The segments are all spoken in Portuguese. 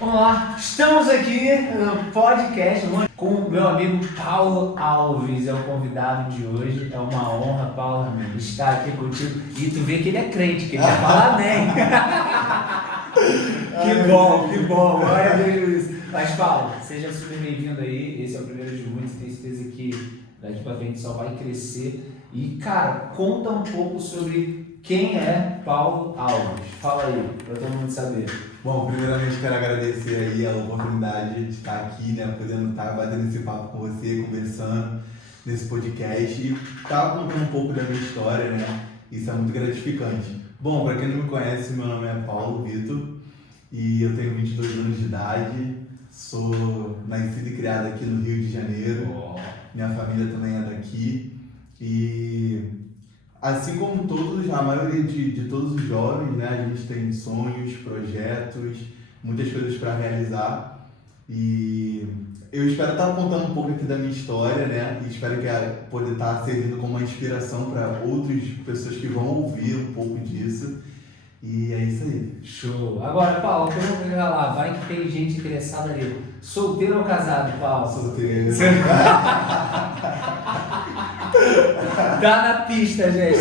Olá, estamos aqui no podcast com o meu amigo Paulo Alves, é o convidado de hoje. É uma honra, Paulo, amigo, estar aqui contigo. E tu vê que ele é crente, que ele vai falar amém. Que bom, glória a Deus. Mas Paulo, seja super bem-vindo aí, esse é o primeiro de muitos, tenho certeza que daqui pra frente só vai crescer. E cara, conta um pouco sobre quem é Paulo Alves. Fala aí, pra todo mundo saber. Bom, primeiramente quero agradecer aí a oportunidade de estar aqui, né, podendo estar batendo esse papo com você, conversando nesse podcast e estar contando um pouco da minha história, né, isso é muito gratificante. Bom, para quem não me conhece, meu nome é Paulo Vitor e eu tenho 22 anos de idade, sou nascido e criado aqui no Rio de Janeiro, minha família também é daqui e... Assim como a maioria de todos os jovens, né, a gente tem sonhos, projetos, muitas coisas para realizar e eu espero estar contando um pouco aqui da minha história, né, e espero que poder estar servindo como uma inspiração para outras pessoas que vão ouvir um pouco disso e é isso aí. Show! Agora, Paulo, vamos lá, vai que tem gente interessada ali. Solteiro ou casado, Paulo? Solteiro. Tá na pista, gente.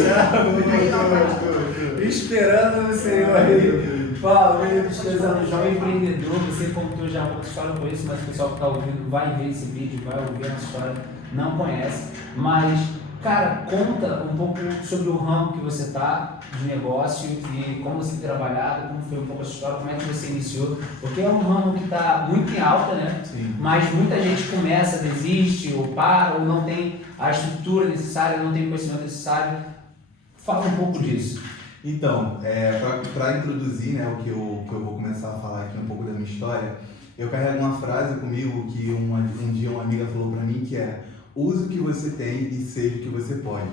Esperando você aí. Paulo, meu Deus, jovem empreendedor, você contou já um pouco de história, não conheço, mas o pessoal que está ouvindo vai ver esse vídeo, vai ouvir a história, não conhece. Mas, cara, conta um pouco sobre o ramo que você tá de negócio e como você tem trabalhado, como foi um pouco a sua história, como é que você iniciou, porque é um ramo que está muito em alta, né? Sim. Mas muita gente começa, desiste, ou para, ou não tem a estrutura necessária, não tem o conhecimento necessário. Fala um pouco disso. Então, para introduzir, né, o que eu vou começar a falar aqui um pouco da minha história, eu carrego uma frase comigo que um dia uma amiga falou para mim que é: use o que você tem e seja o que você pode.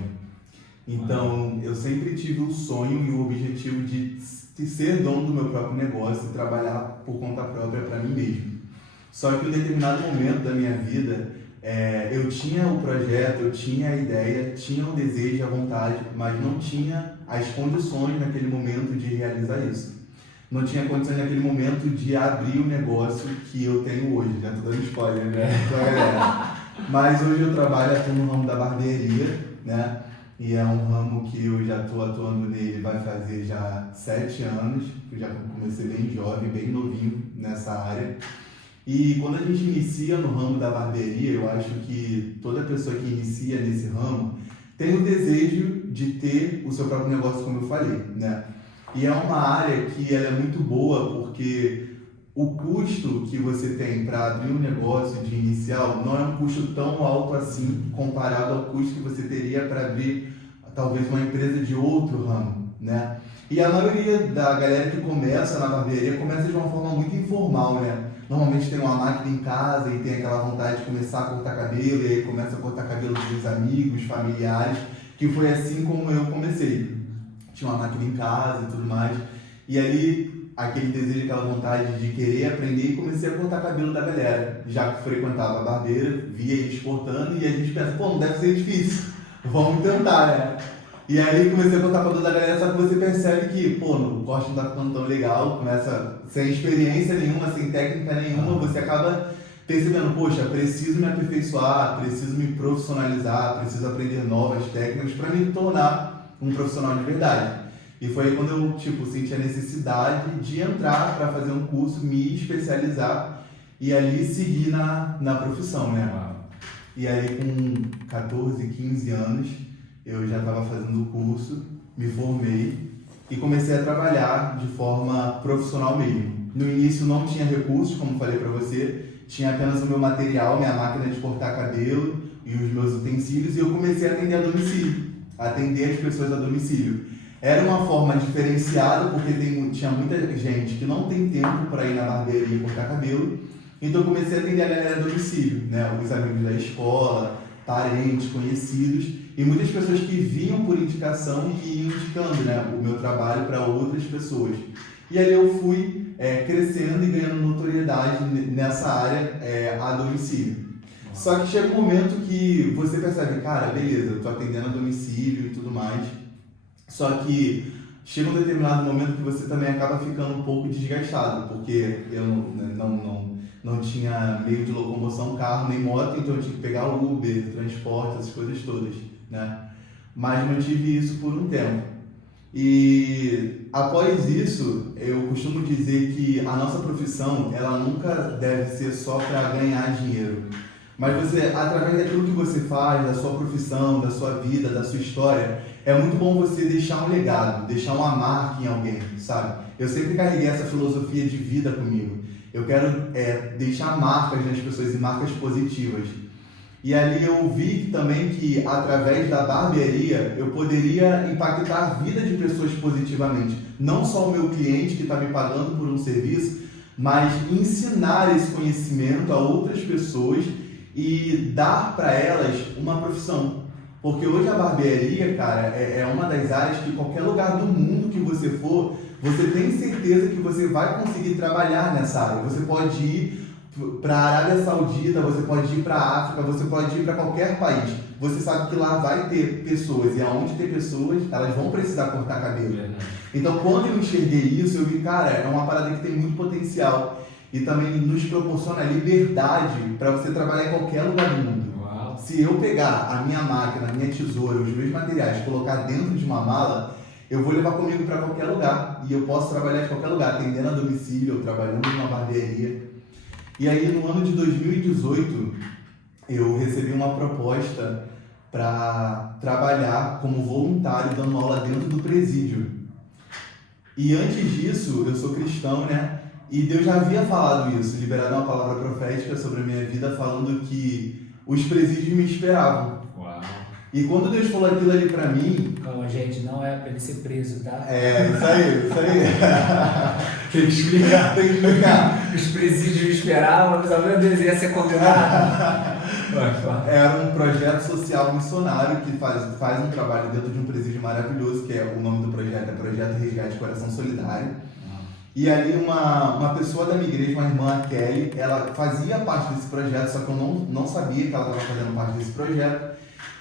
Então, eu sempre tive o sonho e o objetivo de ser dono do meu próprio negócio e trabalhar por conta própria para mim mesmo. Só que em um determinado momento da minha vida, eu tinha o projeto, eu tinha a ideia, tinha o desejo, a vontade, mas não tinha as condições naquele momento de realizar isso. Não tinha condições naquele momento de abrir o negócio que eu tenho hoje. Já tô dando spoiler, né? Mas hoje eu trabalho aqui no ramo da barbearia, né? E é um ramo que eu já estou atuando nele, vai fazer já 7 anos. Eu já comecei bem jovem, bem novinho nessa área. E quando a gente inicia no ramo da barbearia, eu acho que toda pessoa que inicia nesse ramo tem o desejo de ter o seu próprio negócio, como eu falei, né? E é uma área que ela é muito boa porque o custo que você tem para abrir um negócio de inicial não é um custo tão alto assim comparado ao custo que você teria para abrir talvez uma empresa de outro ramo, né? E a maioria da galera que começa na barbearia começa de uma forma muito informal, né? Normalmente tem uma máquina em casa e tem aquela vontade de começar a cortar cabelo e aí começa a cortar cabelo dos amigos, familiares, que foi assim como eu comecei. Tinha uma máquina em casa e tudo mais, e ali aquele desejo, aquela vontade de querer aprender e comecei a cortar cabelo da galera, já que frequentava a barbeira, via eles cortando e a gente pensa, pô, não deve ser difícil, vamos tentar, né? E aí comecei a cortar cabelo da galera, só que você percebe que, pô, o corte não tá ficando tão legal, começa sem experiência nenhuma, sem técnica nenhuma, você acaba percebendo, poxa, preciso me aperfeiçoar, preciso me profissionalizar, preciso aprender novas técnicas para me tornar um profissional de verdade. E foi aí quando eu, senti a necessidade de entrar para fazer um curso, me especializar e ali seguir na profissão, né? E aí com 14, 15 anos, eu já estava fazendo o curso, me formei e comecei a trabalhar de forma profissional mesmo. No início não tinha recursos, como falei para você, tinha apenas o meu material, minha máquina de cortar cabelo e os meus utensílios e eu comecei a atender a domicílio, atender as pessoas a domicílio. Era uma forma diferenciada porque tinha muita gente que não tem tempo para ir na barbearia e cortar cabelo, então eu comecei a atender a galera a domicílio, né? Os amigos da escola, parentes, conhecidos e muitas pessoas que vinham por indicação e que iam indicando, né, o meu trabalho para outras pessoas. E aí eu fui crescendo e ganhando notoriedade nessa área a domicílio. Só que chega um momento que você percebe, cara, beleza, eu tô atendendo a domicílio e tudo mais, só que chega um determinado momento que você também acaba ficando um pouco desgastado, porque eu não tinha meio de locomoção, carro nem moto, então eu tinha que pegar Uber, transporte, essas coisas todas, né? Mas mantive isso por um tempo. E após isso, eu costumo dizer que a nossa profissão, ela nunca deve ser só para ganhar dinheiro. Mas você, através daquilo que você faz, da sua profissão, da sua vida, da sua história, é muito bom você deixar um legado, deixar uma marca em alguém, sabe? Eu sempre carreguei essa filosofia de vida comigo. Eu quero deixar marcas nas pessoas e marcas positivas. E ali eu vi também que, através da barbearia, eu poderia impactar a vida de pessoas positivamente. Não só o meu cliente que está me pagando por um serviço, mas ensinar esse conhecimento a outras pessoas e dar para elas uma profissão. Porque hoje a barbearia, cara, é uma das áreas que qualquer lugar do mundo que você for, você tem certeza que você vai conseguir trabalhar nessa área. Você pode ir para a Arábia Saudita, você pode ir para a África, você pode ir para qualquer país. Você sabe que lá vai ter pessoas, e aonde ter pessoas, elas vão precisar cortar cabelo. Então, quando eu enxerguei isso, eu vi, cara, é uma parada que tem muito potencial e também nos proporciona liberdade para você trabalhar em qualquer lugar do mundo. Uau. Se eu pegar a minha máquina, a minha tesoura, os meus materiais, colocar dentro de uma mala, eu vou levar comigo para qualquer lugar e eu posso trabalhar de qualquer lugar, atendendo a domicílio, ou trabalhando numa barbearia. E aí, no ano de 2018, eu recebi uma proposta para trabalhar como voluntário dando aula dentro do presídio. E antes disso, eu sou cristão, né? E Deus já havia falado isso, liberado uma palavra profética sobre a minha vida, falando que os presídios me esperavam. Uau. E quando Deus falou aquilo ali pra mim... Calma, gente, não é pra ele ser preso, tá? Isso aí. Tem que explicar. Os presídios me esperavam, mas meu Deus, ia ser condenado. Era um projeto social missionário que faz um trabalho dentro de um presídio maravilhoso, que é o nome do projeto, é Projeto Resgate Coração Solidário. E ali uma pessoa da minha igreja, uma irmã, a Kelly, ela fazia parte desse projeto, só que eu não sabia que ela estava fazendo parte desse projeto.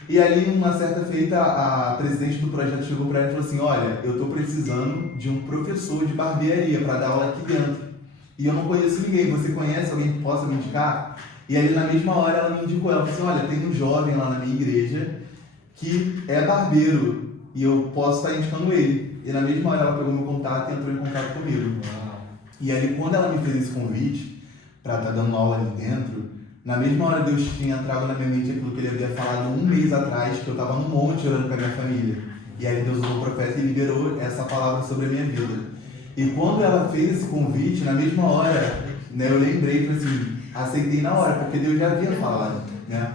E ali, uma certa feita, a presidente do projeto chegou para ela e falou assim: olha, eu estou precisando de um professor de barbearia para dar aula aqui dentro. E eu não conheço ninguém, você conhece alguém que possa me indicar? E aí, na mesma hora, ela me indicou, ela falou assim: olha, tem um jovem lá na minha igreja que é barbeiro e eu posso estar indicando ele. E na mesma hora, ela pegou meu contato e entrou em contato comigo. E aí, quando ela me fez esse convite para estar dando aula ali dentro, na mesma hora Deus tinha entrado na minha mente aquilo que ele havia falado um mês atrás, que eu estava no monte orando com a minha família. E aí Deus usou o profeta e liberou essa palavra sobre a minha vida. E quando ela fez esse convite, na mesma hora, né, eu lembrei, assim, aceitei na hora, porque Deus já havia falado, né?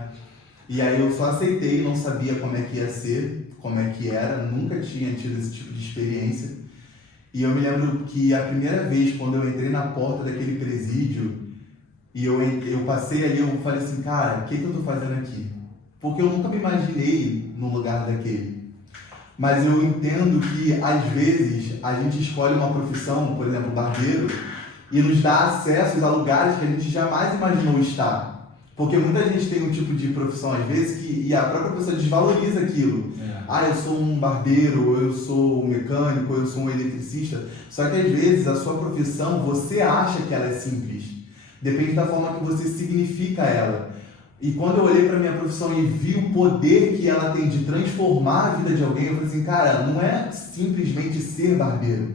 E aí eu só aceitei, não sabia como é que ia ser, como é que era, nunca tinha tido esse tipo de experiência. E eu me lembro que a primeira vez, quando eu entrei na porta daquele presídio, e eu passei ali, eu falei assim, cara, o que eu tô fazendo aqui? Porque eu nunca me imaginei no lugar daquele. Mas eu entendo que, às vezes, a gente escolhe uma profissão, por exemplo, barbeiro, e nos dá acessos a lugares que a gente jamais imaginou estar. Porque muita gente tem um tipo de profissão, às vezes, e a própria pessoa desvaloriza aquilo. Eu sou um barbeiro, ou eu sou um mecânico, ou eu sou um eletricista. Só que, às vezes, a sua profissão, você acha que ela é simples. Depende da forma que você significa ela. E quando eu olhei para a minha profissão e vi o poder que ela tem de transformar a vida de alguém, eu falei assim, cara, não é simplesmente ser barbeiro,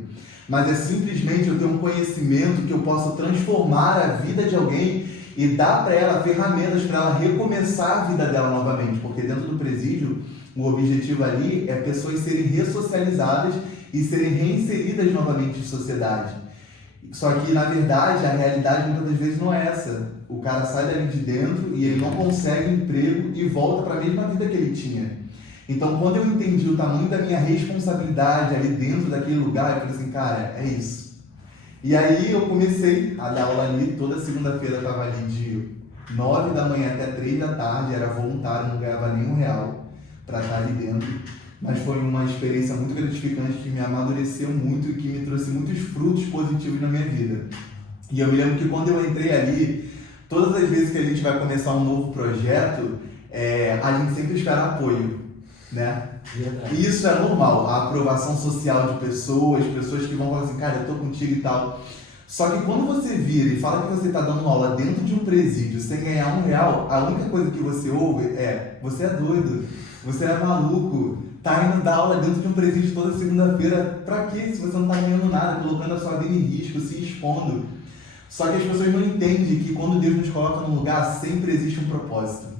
mas é simplesmente eu ter um conhecimento que eu posso transformar a vida de alguém e dar para ela ferramentas para ela recomeçar a vida dela novamente. Porque dentro do presídio, o objetivo ali é pessoas serem ressocializadas e serem reinseridas novamente em sociedade. Só que, na verdade, a realidade muitas das vezes não é essa. O cara sai dali de dentro e ele não consegue emprego e volta para a mesma vida que ele tinha. Então, quando eu entendi o tamanho da minha responsabilidade ali dentro daquele lugar, eu falei assim, cara, é isso. E aí eu comecei a dar aula ali, toda segunda-feira eu estava ali de 9 da manhã até 3 da tarde, era voluntário, não ganhava nem R$1 para estar ali dentro. Mas foi uma experiência muito gratificante que me amadureceu muito e que me trouxe muitos frutos positivos na minha vida. E eu me lembro que quando eu entrei ali, todas as vezes que a gente vai começar um novo projeto, a gente sempre espera apoio. né? Verdade. E isso é normal, a aprovação social de pessoas que vão falar assim, cara, eu tô contigo e tal. Só que quando você vira e fala que você está dando aula dentro de um presídio sem ganhar R$1, a única coisa que você ouve é: você é doido, você é maluco, tá indo dar aula dentro de um presídio toda segunda-feira, pra quê? Se você não tá ganhando nada, colocando a sua vida em risco, se expondo. Só que as pessoas não entendem que quando Deus nos coloca num lugar, sempre existe um propósito.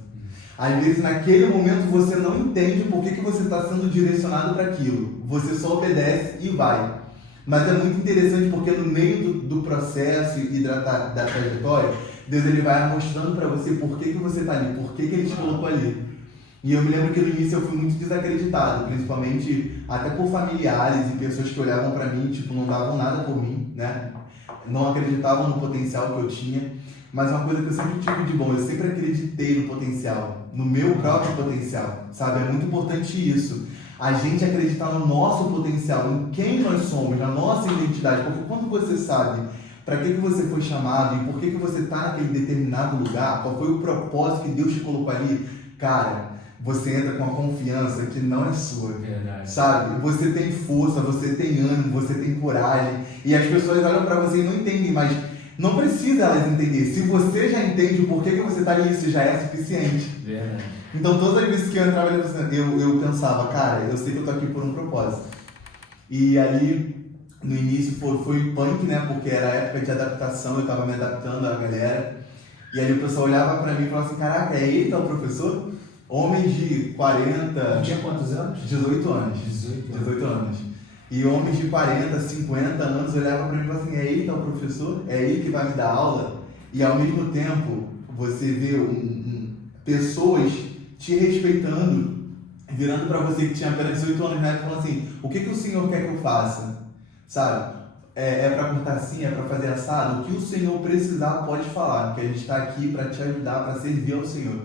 Às vezes, naquele momento, você não entende por que você está sendo direcionado para aquilo. Você só obedece e vai. Mas é muito interessante porque no meio do processo e da trajetória, Deus ele vai mostrando para você por que você está ali, por que Ele te colocou ali. E eu me lembro que no início eu fui muito desacreditado, principalmente até por familiares e pessoas que olhavam para mim, tipo, não davam nada por mim, né? Não acreditavam no potencial que eu tinha. Mas uma coisa que eu sempre tive de bom, eu sempre acreditei no potencial, no meu próprio potencial, sabe? É muito importante isso. A gente acreditar no nosso potencial, em quem nós somos, na nossa identidade. Porque quando você sabe para que você foi chamado e por que você está naquele determinado lugar, qual foi o propósito que Deus te colocou ali, cara, você entra com a confiança que não é sua. Verdade. Sabe? Você tem força, você tem ânimo, você tem coragem. E as pessoas olham para você e não entendem, mas não precisa elas entender. Se você já entende o porquê que você está ali, isso já é suficiente. Verdade. Então, todas as vezes que eu entrava ali, eu pensava, cara, eu sei que eu tô aqui por um propósito. E ali, no início, foi punk, né? Porque era época de adaptação, eu tava me adaptando à galera. E aí o pessoal olhava pra mim e falava assim, caraca, é ele tá o professor? Homens de 40... Tinha quantos anos? 18 anos. 18 anos. E homens de 40, 50 anos olhavam pra mim e falavam assim, é ele tá o professor? É ele que vai me dar aula? E ao mesmo tempo, você vê pessoas te respeitando, virando para você que tinha apenas 18 anos na época, falando assim, o que o Senhor quer que eu faça? Sabe? É para cortar assim, é para fazer assado? O que o Senhor precisar pode falar, porque a gente está aqui para te ajudar, para servir ao Senhor.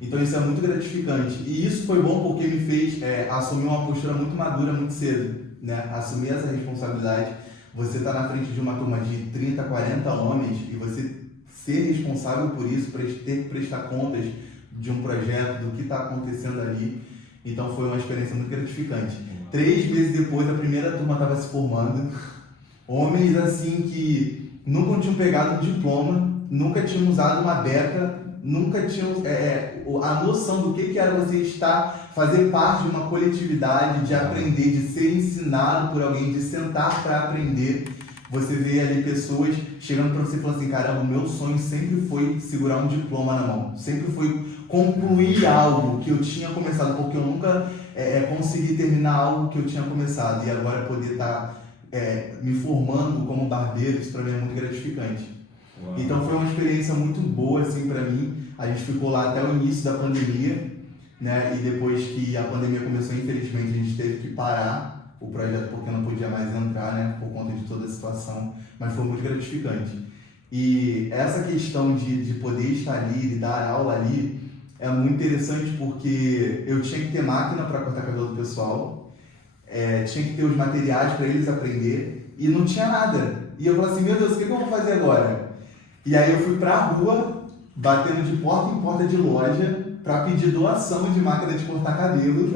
Então isso é muito gratificante. E isso foi bom porque me fez assumir uma postura muito madura muito cedo, né? Assumir essa responsabilidade. Você está na frente de uma turma de 30, 40 homens e você ser responsável por isso, ter que prestar contas de um projeto, do que está acontecendo ali. Então foi uma experiência muito gratificante. 3 meses depois, a primeira turma estava se formando. Homens assim que nunca tinham pegado um diploma, nunca tinham usado uma beca, nunca tinham a noção do que era você fazer parte de uma coletividade, de aprender, de ser ensinado por alguém, de sentar para aprender. Você vê ali pessoas chegando para você e falando assim, caramba, o meu sonho sempre foi segurar um diploma na mão, sempre foi concluir algo que eu tinha começado, porque eu nunca consegui terminar algo que eu tinha começado, e agora poder estar me formando como barbeiro, isso para mim é muito gratificante. Uau. Então foi uma experiência muito boa assim para mim. A gente ficou lá até o início da pandemia, né? E depois que a pandemia começou, infelizmente a gente teve que parar o projeto porque não podia mais entrar, né, por conta de toda a situação, mas foi muito gratificante. E essa questão de poder estar ali, de dar aula ali, é muito interessante porque eu tinha que ter máquina para cortar cabelo do pessoal, tinha que ter os materiais para eles aprender e não tinha nada. E eu falei assim, meu Deus, o que eu vou fazer agora? E aí eu fui para a rua, batendo de porta em porta de loja, para pedir doação de máquina de cortar cabelo,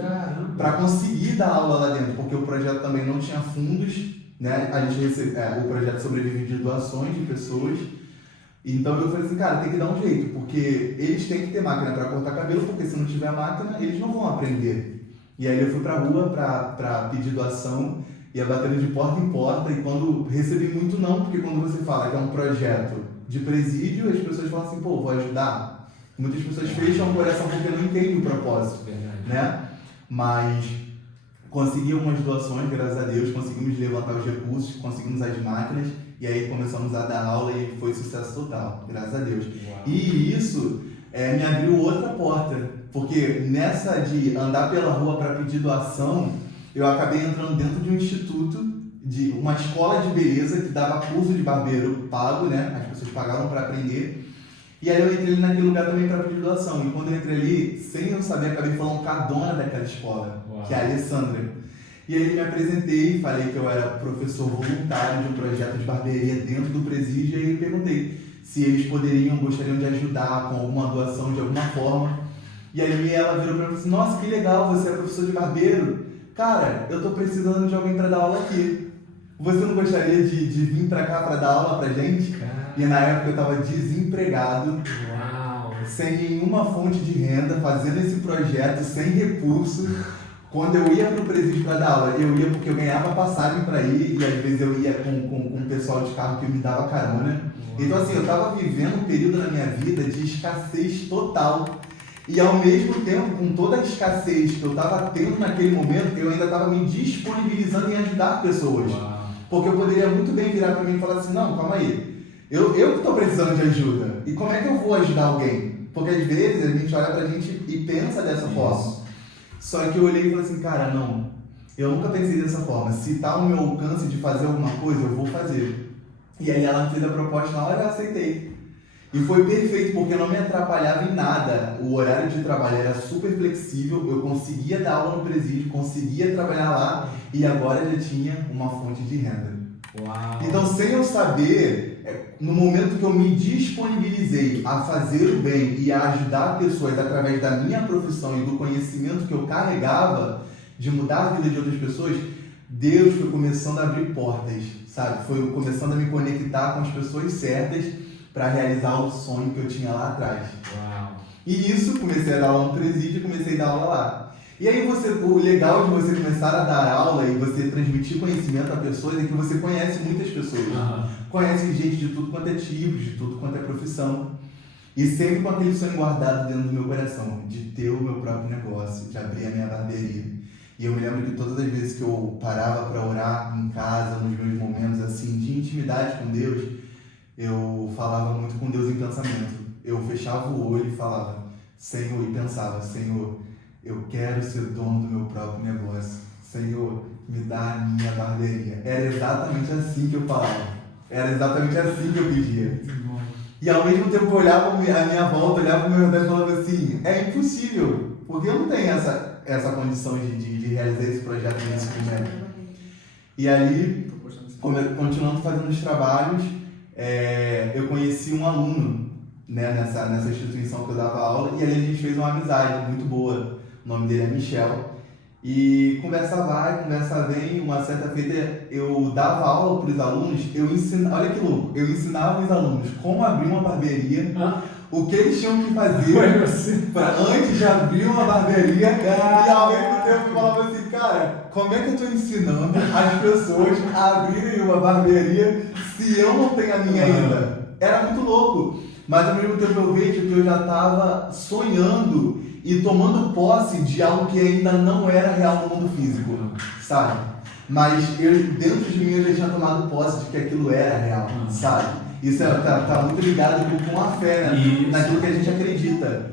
para conseguir dar aula lá dentro, porque o projeto também não tinha fundos, né? A gente o projeto sobrevive de doações de pessoas. Então eu falei assim, cara, tem que dar um jeito, porque eles têm que ter máquina para cortar cabelo, porque se não tiver máquina, eles não vão aprender. E aí eu fui para a rua para pedir doação, ia batendo de porta em porta, e quando recebi muito não, porque quando você fala que é um projeto de presídio, as pessoas falam assim, pô, vou ajudar. Muitas pessoas fecham o coração porque não entendem o propósito, né? Mas consegui algumas doações, graças a Deus, conseguimos levantar os recursos, conseguimos as máquinas, e aí começamos a dar aula e foi sucesso total, graças a Deus. Uau. E isso me abriu outra porta, porque nessa de andar pela rua para pedir doação, eu acabei entrando dentro de um instituto, de uma escola de beleza que dava curso de barbeiro pago, né? As pessoas pagavam para aprender. E aí eu entrei naquele lugar também para pedir doação. E quando eu entrei ali, sem eu saber, acabei falando com a dona daquela escola, Uau. Que é a Alessandra. E aí me apresentei, falei que eu era professor voluntário de um projeto de barbearia dentro do presídio, e aí eu perguntei se eles gostariam de ajudar com alguma doação de alguma forma. E aí ela virou pra mim e falou assim, nossa, que legal, você é professor de barbeiro. Cara, eu tô precisando de alguém pra dar aula aqui. Você não gostaria de vir pra cá pra dar aula pra gente? E na época eu tava desempregado. Uau! Sem nenhuma fonte de renda, fazendo esse projeto, sem recurso. Quando eu ia pro presídio para dar aula, eu ia porque eu ganhava passagem para ir, e às vezes eu ia com o pessoal de carro que me dava carona. Então assim, eu estava vivendo um período na minha vida de escassez total. E ao mesmo tempo, com toda a escassez que eu estava tendo naquele momento, eu ainda estava me disponibilizando em ajudar pessoas. Porque eu poderia muito bem virar para mim e falar assim, não, calma aí, eu que estou precisando de ajuda. E como é que eu vou ajudar alguém? Porque às vezes a gente olha pra gente e pensa dessa forma. Só que eu olhei e falei assim, cara, não, eu nunca pensei dessa forma. Se tá ao meu alcance de fazer alguma coisa, eu vou fazer. E aí ela me fez a proposta, na hora eu aceitei. E foi perfeito, porque não me atrapalhava em nada. O horário de trabalho era super flexível, eu conseguia dar aula no presídio, conseguia trabalhar lá, e agora já tinha uma fonte de renda. Uau. Então, sem eu saber, no momento que eu me disponibilizei a fazer o bem e a ajudar pessoas através da minha profissão e do conhecimento que eu carregava, de mudar a vida de outras pessoas, Deus foi começando a abrir portas, sabe? Foi começando a me conectar com as pessoas certas para realizar o sonho que eu tinha lá atrás. Uau. E isso, comecei a dar aula no presídio e comecei a dar aula lá. E aí o legal de você começar a dar aula e você transmitir conhecimento a pessoas é que você conhece muitas pessoas. Conhece gente de tudo quanto é tipo, de tudo quanto é profissão. E sempre com aquele sonho guardado dentro do meu coração, de ter o meu próprio negócio, de abrir a minha barbearia. E eu me lembro que todas as vezes que eu parava para orar em casa, nos meus momentos assim de intimidade com Deus, eu falava muito com Deus em pensamento. Eu fechava o olho e falava, Senhor, e pensava, Senhor, eu quero ser dono do meu próprio negócio. Senhor, me dá a minha barbearia. Era exatamente assim que eu falava. Era exatamente assim que eu pedia. E ao mesmo tempo eu olhava a minha volta, olhava o meu redor e falava assim, é impossível, porque eu não tenho essa condição de realizar esse projeto nesse momento. E ali, continuando fazendo os trabalhos, eu conheci um aluno, né, nessa instituição que eu dava aula, e ali a gente fez uma amizade muito boa. O nome dele é Michel. E conversa vai, conversa vem. Uma certa feita eu dava aula para os alunos, olha que louco, eu ensinava os alunos como abrir uma barbearia, o que eles tinham que fazer antes de abrir uma barbearia, e ao mesmo tempo eu falava assim, cara, como é que eu estou ensinando as pessoas a abrirem uma barbearia se eu não tenho a minha ainda? Era muito louco, mas ao mesmo tempo eu vejo que eu já estava sonhando e tomando posse de algo que ainda não era real no mundo físico, sabe? Mas dentro de mim eu já tinha tomado posse de que aquilo era real, sabe? Isso tá muito ligado com a fé, né? Naquilo que a gente acredita.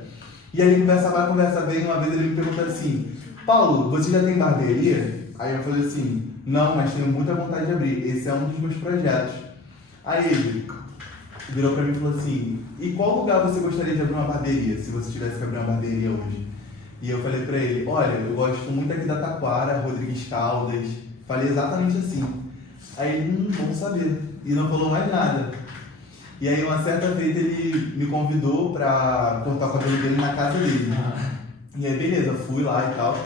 E aí conversa vai, conversa vem, uma vez ele me perguntou assim, Paulo, você já tem barbearia? Aí eu falei assim, não, mas tenho muita vontade de abrir, esse é um dos meus projetos. Aí ele virou pra mim e falou assim, e qual lugar você gostaria de abrir uma barbearia, se você tivesse que abrir uma barbearia hoje? E eu falei pra ele, olha, eu gosto muito aqui da Taquara, Rodrigues Caldas, falei exatamente assim. Aí ele, vamos saber, e não falou mais nada. E aí uma certa vez ele me convidou pra cortar o cabelo dele na casa dele. E aí beleza, fui lá e tal.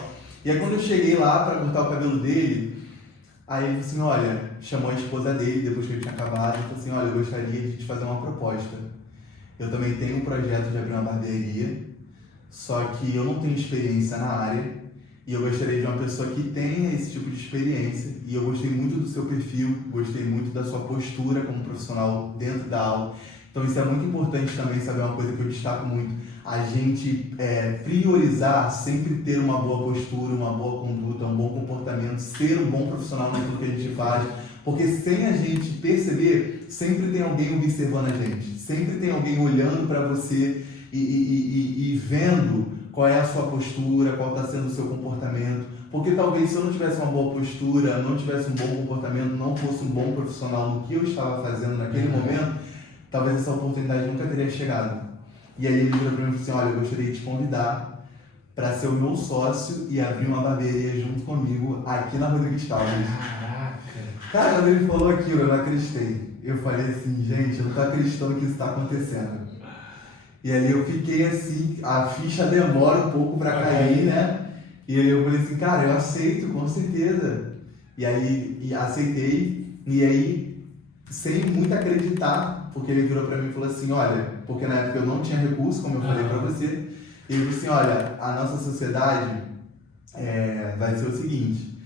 E aí quando eu cheguei lá pra cortar o cabelo dele, aí ele falou assim, olha, chamou a esposa dele, depois que ele tinha acabado, e falou assim, olha, eu gostaria de te fazer uma proposta. Eu também tenho um projeto de abrir uma barbearia, só que eu não tenho experiência na área, e eu gostaria de uma pessoa que tenha esse tipo de experiência, e eu gostei muito do seu perfil, gostei muito da sua postura como profissional dentro da aula. Então isso é muito importante também, saber uma coisa que eu destaco muito, a gente priorizar sempre ter uma boa postura, uma boa conduta, um bom comportamento, ser um bom profissional naquilo que a gente faz, porque sem a gente perceber, sempre tem alguém observando a gente, sempre tem alguém olhando para você e vendo qual é a sua postura, qual está sendo o seu comportamento, porque talvez se eu não tivesse uma boa postura, não tivesse um bom comportamento, não fosse um bom profissional no que eu estava fazendo naquele momento, talvez essa oportunidade nunca teria chegado. E aí ele virou para mim e falou assim, olha, eu gostaria de te convidar para ser o meu sócio e abrir uma barbearia junto comigo aqui na Rodrigues Caldas. Cara, quando ele falou aquilo, eu não acreditei. Eu falei assim, gente, eu não estou acreditando que isso está acontecendo. E ali eu fiquei assim, a ficha demora um pouco pra cair, né? E aí eu falei assim, cara, eu aceito, com certeza. E aí aceitei, e aí, sem muito acreditar, porque ele virou pra mim e falou assim, olha, porque na época eu não tinha recurso, como eu falei pra você, e ele falou assim, olha, a nossa sociedade vai ser o seguinte,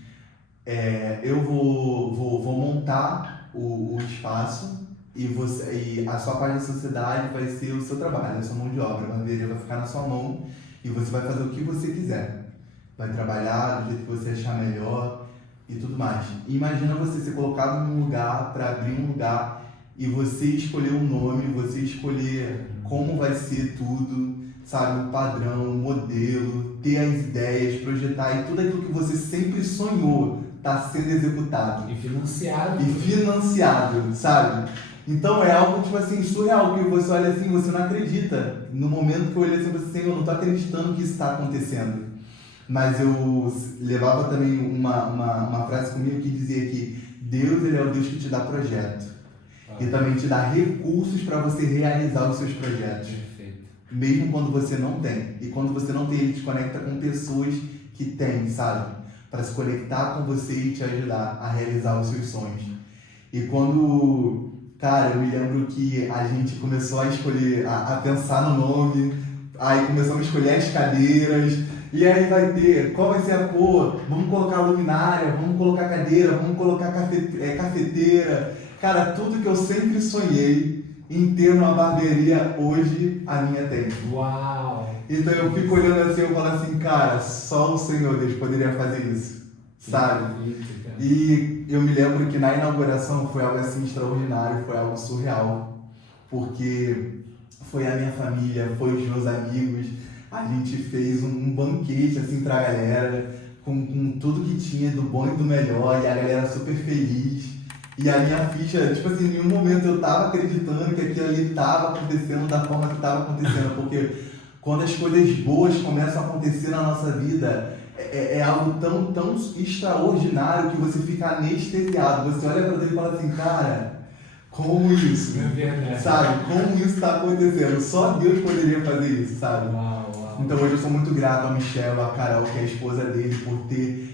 eu vou montar o espaço e a sua parte da sociedade vai ser o seu trabalho, a sua mão de obra, a barbearia vai ficar na sua mão e você vai fazer o que você quiser. Vai trabalhar do jeito que você achar melhor e tudo mais. E imagina você ser colocado num lugar para abrir um lugar e você escolher um nome, você escolher como vai ser tudo, sabe, o padrão, o modelo, ter as ideias, projetar e tudo aquilo que você sempre sonhou está sendo executado. E financiado. E financiado, sabe? Então é algo, tipo assim, surreal, que você olha assim, você não acredita. No momento que eu olhei assim, você, eu não estou acreditando que isso está acontecendo. Mas eu levava também uma frase comigo que dizia que Deus, ele é o Deus que te dá projeto. E também te dá recursos para você realizar os seus projetos. Perfeito. Mesmo quando você não tem. E quando você não tem, ele te conecta com pessoas que têm, sabe? Para se conectar com você e te ajudar a realizar os seus sonhos. E quando, cara, eu me lembro que a gente começou a escolher, a pensar no nome, aí começamos a escolher as cadeiras, e aí vai ter, qual vai ser a cor, vamos colocar luminária, vamos colocar cadeira, vamos colocar cafeteira. Cara, tudo que eu sempre sonhei em ter uma barbearia, hoje a minha tem. Uau! Então eu fico olhando assim, eu falo assim, cara, só o Senhor Deus poderia fazer isso, sabe? E eu me lembro que na inauguração foi algo assim extraordinário, foi algo surreal, porque foi a minha família, foi os meus amigos, a gente fez um banquete assim pra galera, com tudo que tinha do bom e do melhor, e a galera super feliz. E a minha ficha, tipo assim, em nenhum momento eu tava acreditando que aquilo ali tava acontecendo da forma que tava acontecendo, porque quando as coisas boas começam a acontecer na nossa vida, é algo tão extraordinário que você fica anestesiado. Você olha pra Deus e fala assim, cara, como isso? É verdade. Sabe? Como isso está acontecendo? Só Deus poderia fazer isso, sabe? Uau. Então hoje eu sou muito grato a Michelle, a Carol, que é a esposa dele, por ter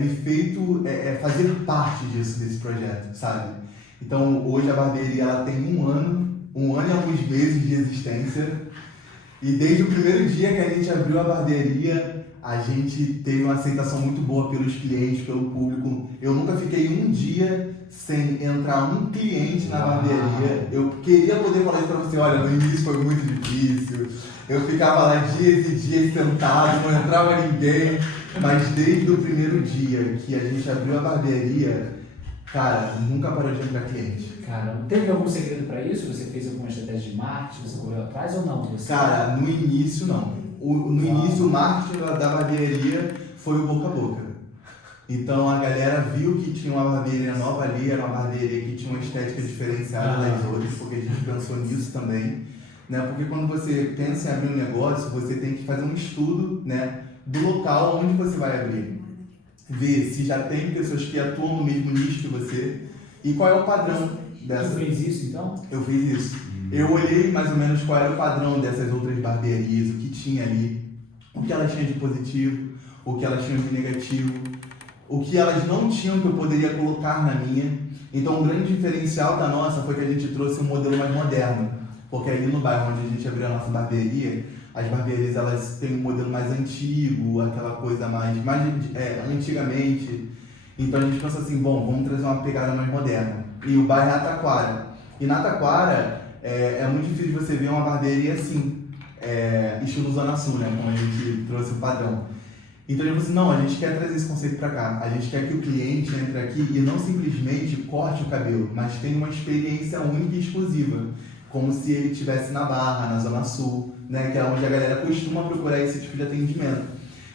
me feito fazer parte desse projeto, sabe? Então hoje a barbearia ela tem um ano e alguns meses de existência. E desde o primeiro dia que a gente abriu a barbearia, a gente teve uma aceitação muito boa pelos clientes, pelo público. Eu nunca fiquei um dia sem entrar um cliente na barbearia. Eu queria poder falar isso pra você, olha, no início foi muito difícil. Eu ficava lá dias e dias sentado, não entrava ninguém. Mas desde o primeiro dia que a gente abriu a barbearia, cara, nunca parou de entrar cliente. Caramba, teve algum segredo para isso? Você fez alguma estratégia de marketing? Você correu atrás ou não? Cara, no início não. No início o marketing da barbearia foi o boca a boca. Então a galera viu que tinha uma barbearia nova ali, era uma barbearia que tinha uma estética diferenciada das outras, porque a gente pensou nisso também. Né? Porque quando você pensa em abrir um negócio, você tem que fazer um estudo, né, do local onde você vai abrir. Ver se já tem pessoas que atuam no mesmo nicho que você e qual é o padrão dessa. Você fez isso então? Eu fiz isso. Eu olhei mais ou menos qual era o padrão dessas outras barbearias, o que tinha ali, o que elas tinham de positivo, o que elas tinham de negativo, o que elas não tinham que eu poderia colocar na minha. Então um grande diferencial da nossa foi que a gente trouxe um modelo mais moderno, porque ali no bairro onde a gente abriu a nossa barbearia, as barbearias elas têm um modelo mais antigo, aquela coisa mais antigamente. Então a gente pensa assim, bom, vamos trazer uma pegada mais moderna. E o bairro é Taquara. E na Taquara é muito difícil você ver uma barbearia assim, estilo Zona Sul, né? Como a gente trouxe o padrão. Então a gente falou assim, não, a gente quer trazer esse conceito para cá. A gente quer que o cliente entre aqui e não simplesmente corte o cabelo, mas tenha uma experiência única e exclusiva. Como se ele estivesse na Barra, na Zona Sul, né? Que é onde a galera costuma procurar esse tipo de atendimento.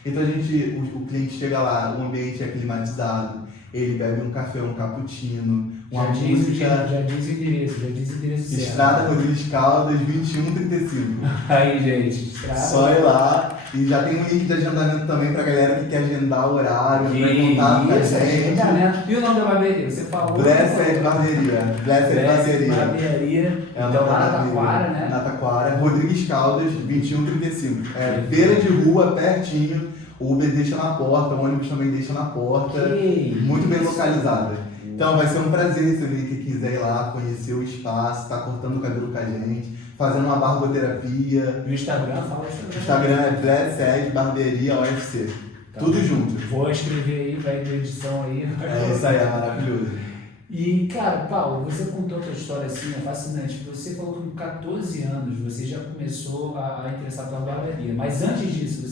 Então o cliente chega lá, o ambiente é climatizado, ele bebe um café, um cappuccino, uma música... Já diz o endereço certo. Estrada Rodrigues Caldas, 2135. Aí, gente, estrada. Só ir lá E já tem um link de agendamento também pra galera que quer agendar o horário, pra contar com a gente. E o nome da barbearia? Você falou? Blessed Barbearia. Blessed Barbearia. Então lá na Taquara, né? Na Taquara. Rodrigues Caldas, 2135. Beira de rua, pertinho. O Uber deixa na porta, o ônibus também deixa na porta. Muito bem localizada. Então vai ser um prazer receber quem quiser ir lá, conhecer o espaço, tá cortando o cabelo com a gente, fazendo uma barboterapia. No Instagram, fala o Instagram é Blessed Barbearia UFC. Tá. Tudo junto. Vou escrever aí, vai ter edição aí. É isso aí, é maravilhoso. E, cara, Paulo, você contou a tua história assim, é fascinante. Você falou que com 14 anos você já começou a interessar pela barbearia. Mas antes disso, o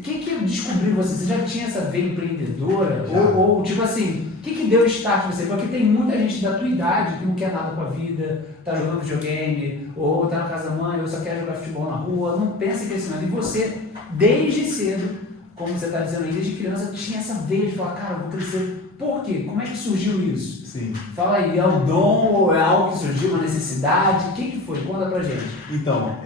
que descobriu em você? Você já tinha essa veia empreendedora? Ou tipo assim, o que deu start em você? Porque tem muita gente da tua idade que não quer nada com a vida, tá jogando videogame, ou tá na casa da mãe, ou só quer jogar futebol na rua, não pensa em crescimento. E você, desde cedo, como você tá dizendo aí, desde criança, tinha essa veia de falar, cara, eu vou crescer. Por quê? Como é que surgiu isso? Sim. Fala aí, é um dom ou é algo que surgiu, uma necessidade? O que foi? Conta pra gente. Então,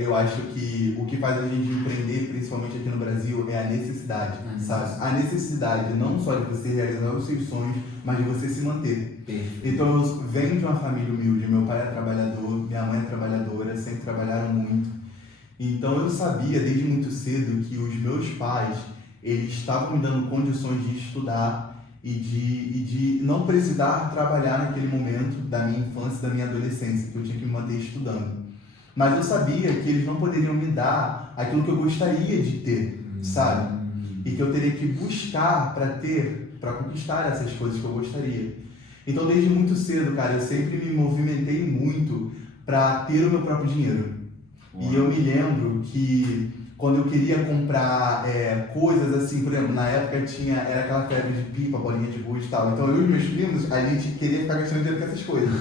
eu acho que o que faz a gente empreender, principalmente aqui no Brasil, é a necessidade, sabe? A necessidade não só de você realizar os seus sonhos, mas de você se manter. Então, eu venho de uma família humilde, meu pai é trabalhador, minha mãe é trabalhadora, sempre trabalharam muito. Então, eu sabia desde muito cedo que os meus pais, eles estavam me dando condições de estudar, e de não precisar trabalhar naquele momento da minha infância, da minha adolescência, que eu tinha que me manter estudando. Mas eu sabia que eles não poderiam me dar aquilo que eu gostaria de ter, sabe? E que eu teria que buscar para conquistar essas coisas que eu gostaria. Então, desde muito cedo, cara, eu sempre me movimentei muito para ter o meu próprio dinheiro. E eu me lembro que quando eu queria comprar coisas assim, por exemplo, na época era aquela febre de pipa, bolinha de gude e tal. Então eu e meus primos, a gente queria ficar gastando dinheiro com essas coisas.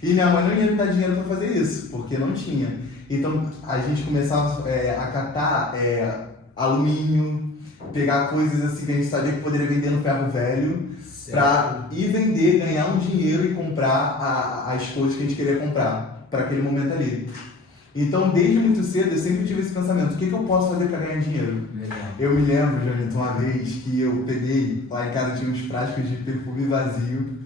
E minha mãe não ia me dar dinheiro para fazer isso, porque não tinha. Então a gente começava a catar alumínio, pegar coisas assim que a gente sabia que poderia vender no ferro velho, para ir vender, ganhar um dinheiro e comprar as coisas que a gente queria comprar para aquele momento ali. Então, desde muito cedo, eu sempre tive esse pensamento, o que eu posso fazer para ganhar dinheiro? Legal. Eu me lembro, Jonito, uma vez que eu peguei, lá em casa tinha uns frascos de perfume vazio,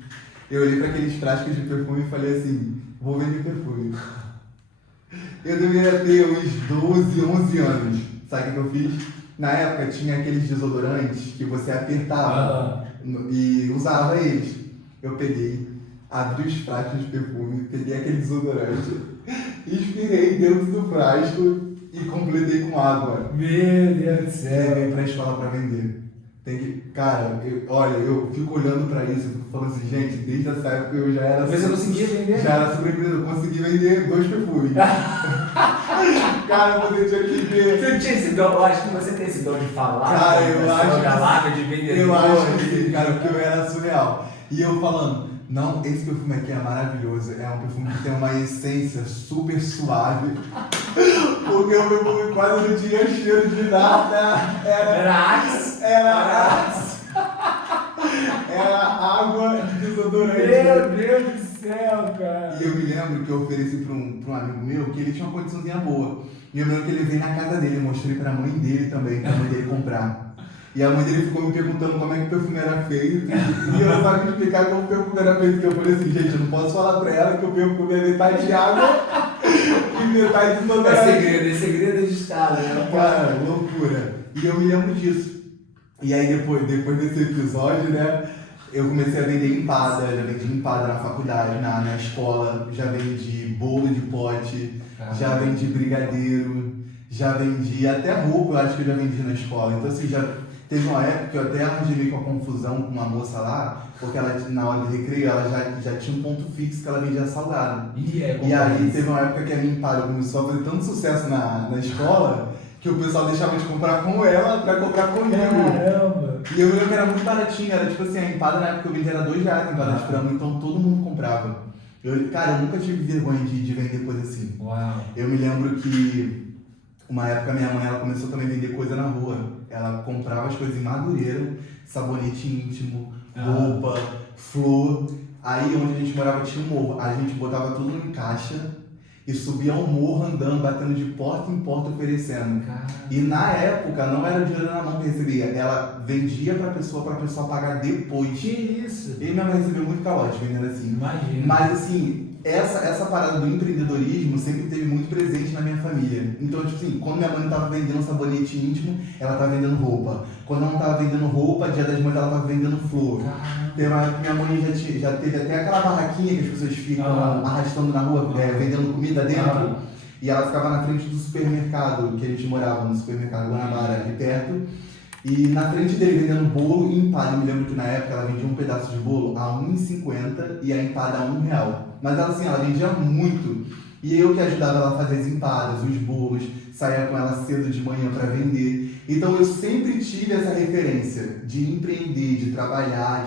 eu olhei para aqueles frascos de perfume e falei assim, vou vender perfume. Eu deveria ter uns 12, 11 anos. Sabe o que eu fiz? Na época tinha aqueles desodorantes que você apertava e usava eles. Eu peguei, abri os frascos de perfume, peguei aquele desodorante, espirrei dentro do frasco e completei com água. Meu Deus do céu. Levei pra escola pra vender. Cara, eu fico olhando pra isso, eu fico falando assim, gente, desde essa época eu já era... Você conseguia vender? Já era sobreempreendedor, eu consegui vender 2 perfumes. Cara, você tinha que ver. Você tinha esse dom, eu acho que você tem esse dom de falar. Cara, eu acho galáctica de vendedor. Eu acho que, cara, porque eu era surreal. E eu falando, não, esse perfume aqui é maravilhoso, é um perfume que tem uma essência super suave, porque o perfume quase não tinha cheiro de nada, era água de desodorante. Meu Deus do céu, cara. E eu me lembro que eu ofereci para um amigo meu que ele tinha uma condiçãozinha boa, e eu me lembro que ele veio na casa dele, eu mostrei para a mãe dele também, para a mãe dele comprar. E a mãe dele ficou me perguntando como é que o perfume era feito. E eu não sabia explicar como o perfume era feito. Que eu falei assim, gente, eu não posso falar pra ela que o perfume é metade de água e metade de desodorante. É segredo de estado, né? Cara, loucura. E eu me lembro disso. E aí depois desse episódio, né, eu comecei a vender empada. Já vendi empada na faculdade, na escola. Já vendi bolo de pote. Já vendi brigadeiro. Já vendi até roupa, eu acho que eu já vendi na escola. Então assim, teve uma época que eu até arranjei meio com a confusão com uma moça lá, porque ela, na hora do recreio, ela já tinha um ponto fixo que ela vendia salgado. E aí teve uma época que a minha empada começou a fazer tanto sucesso na escola, que o pessoal deixava de comprar com ela pra comprar comigo. Caramba! E eu lembro que era muito baratinho, era tipo assim, a empada na época que eu vendia era R$2 a empada de frango, então todo mundo comprava. Cara, eu nunca tive vergonha de vender coisa assim. Uau! Eu me lembro que uma época minha mãe ela começou também a vender coisa na rua. Ela comprava as coisas em Madureira, sabonete íntimo, roupa, flor. Aí onde a gente morava tinha um morro. A gente botava tudo em caixa e subia um morro andando, batendo de porta em porta oferecendo. Caramba. E na época não era o dinheiro na mão que recebia, ela vendia pra pessoa pagar depois. Que isso? E minha mãe recebeu muito calote vendendo assim. Imagina. Mas assim, essa parada do empreendedorismo sempre teve muito presente na minha família. Então, tipo assim, quando minha mãe não tava vendendo sabonete íntimo, ela tava vendendo roupa. Quando ela não tava vendendo roupa, dia das mães ela tava vendendo flor. Minha mãe já teve até aquela barraquinha que as pessoas ficam arrastando na rua, vendendo comida dentro. E ela ficava na frente do supermercado, que a gente morava, no supermercado Guanabara, ali perto. E na frente dele vendendo bolo e empada. Eu me lembro que na época ela vendia um pedaço de bolo a R$1,50 e a empada a R$1. Mas ela, assim, ela vendia muito. E eu que ajudava ela a fazer as empadas, os bolos, saía com ela cedo de manhã para vender. Então eu sempre tive essa referência de empreender, de trabalhar,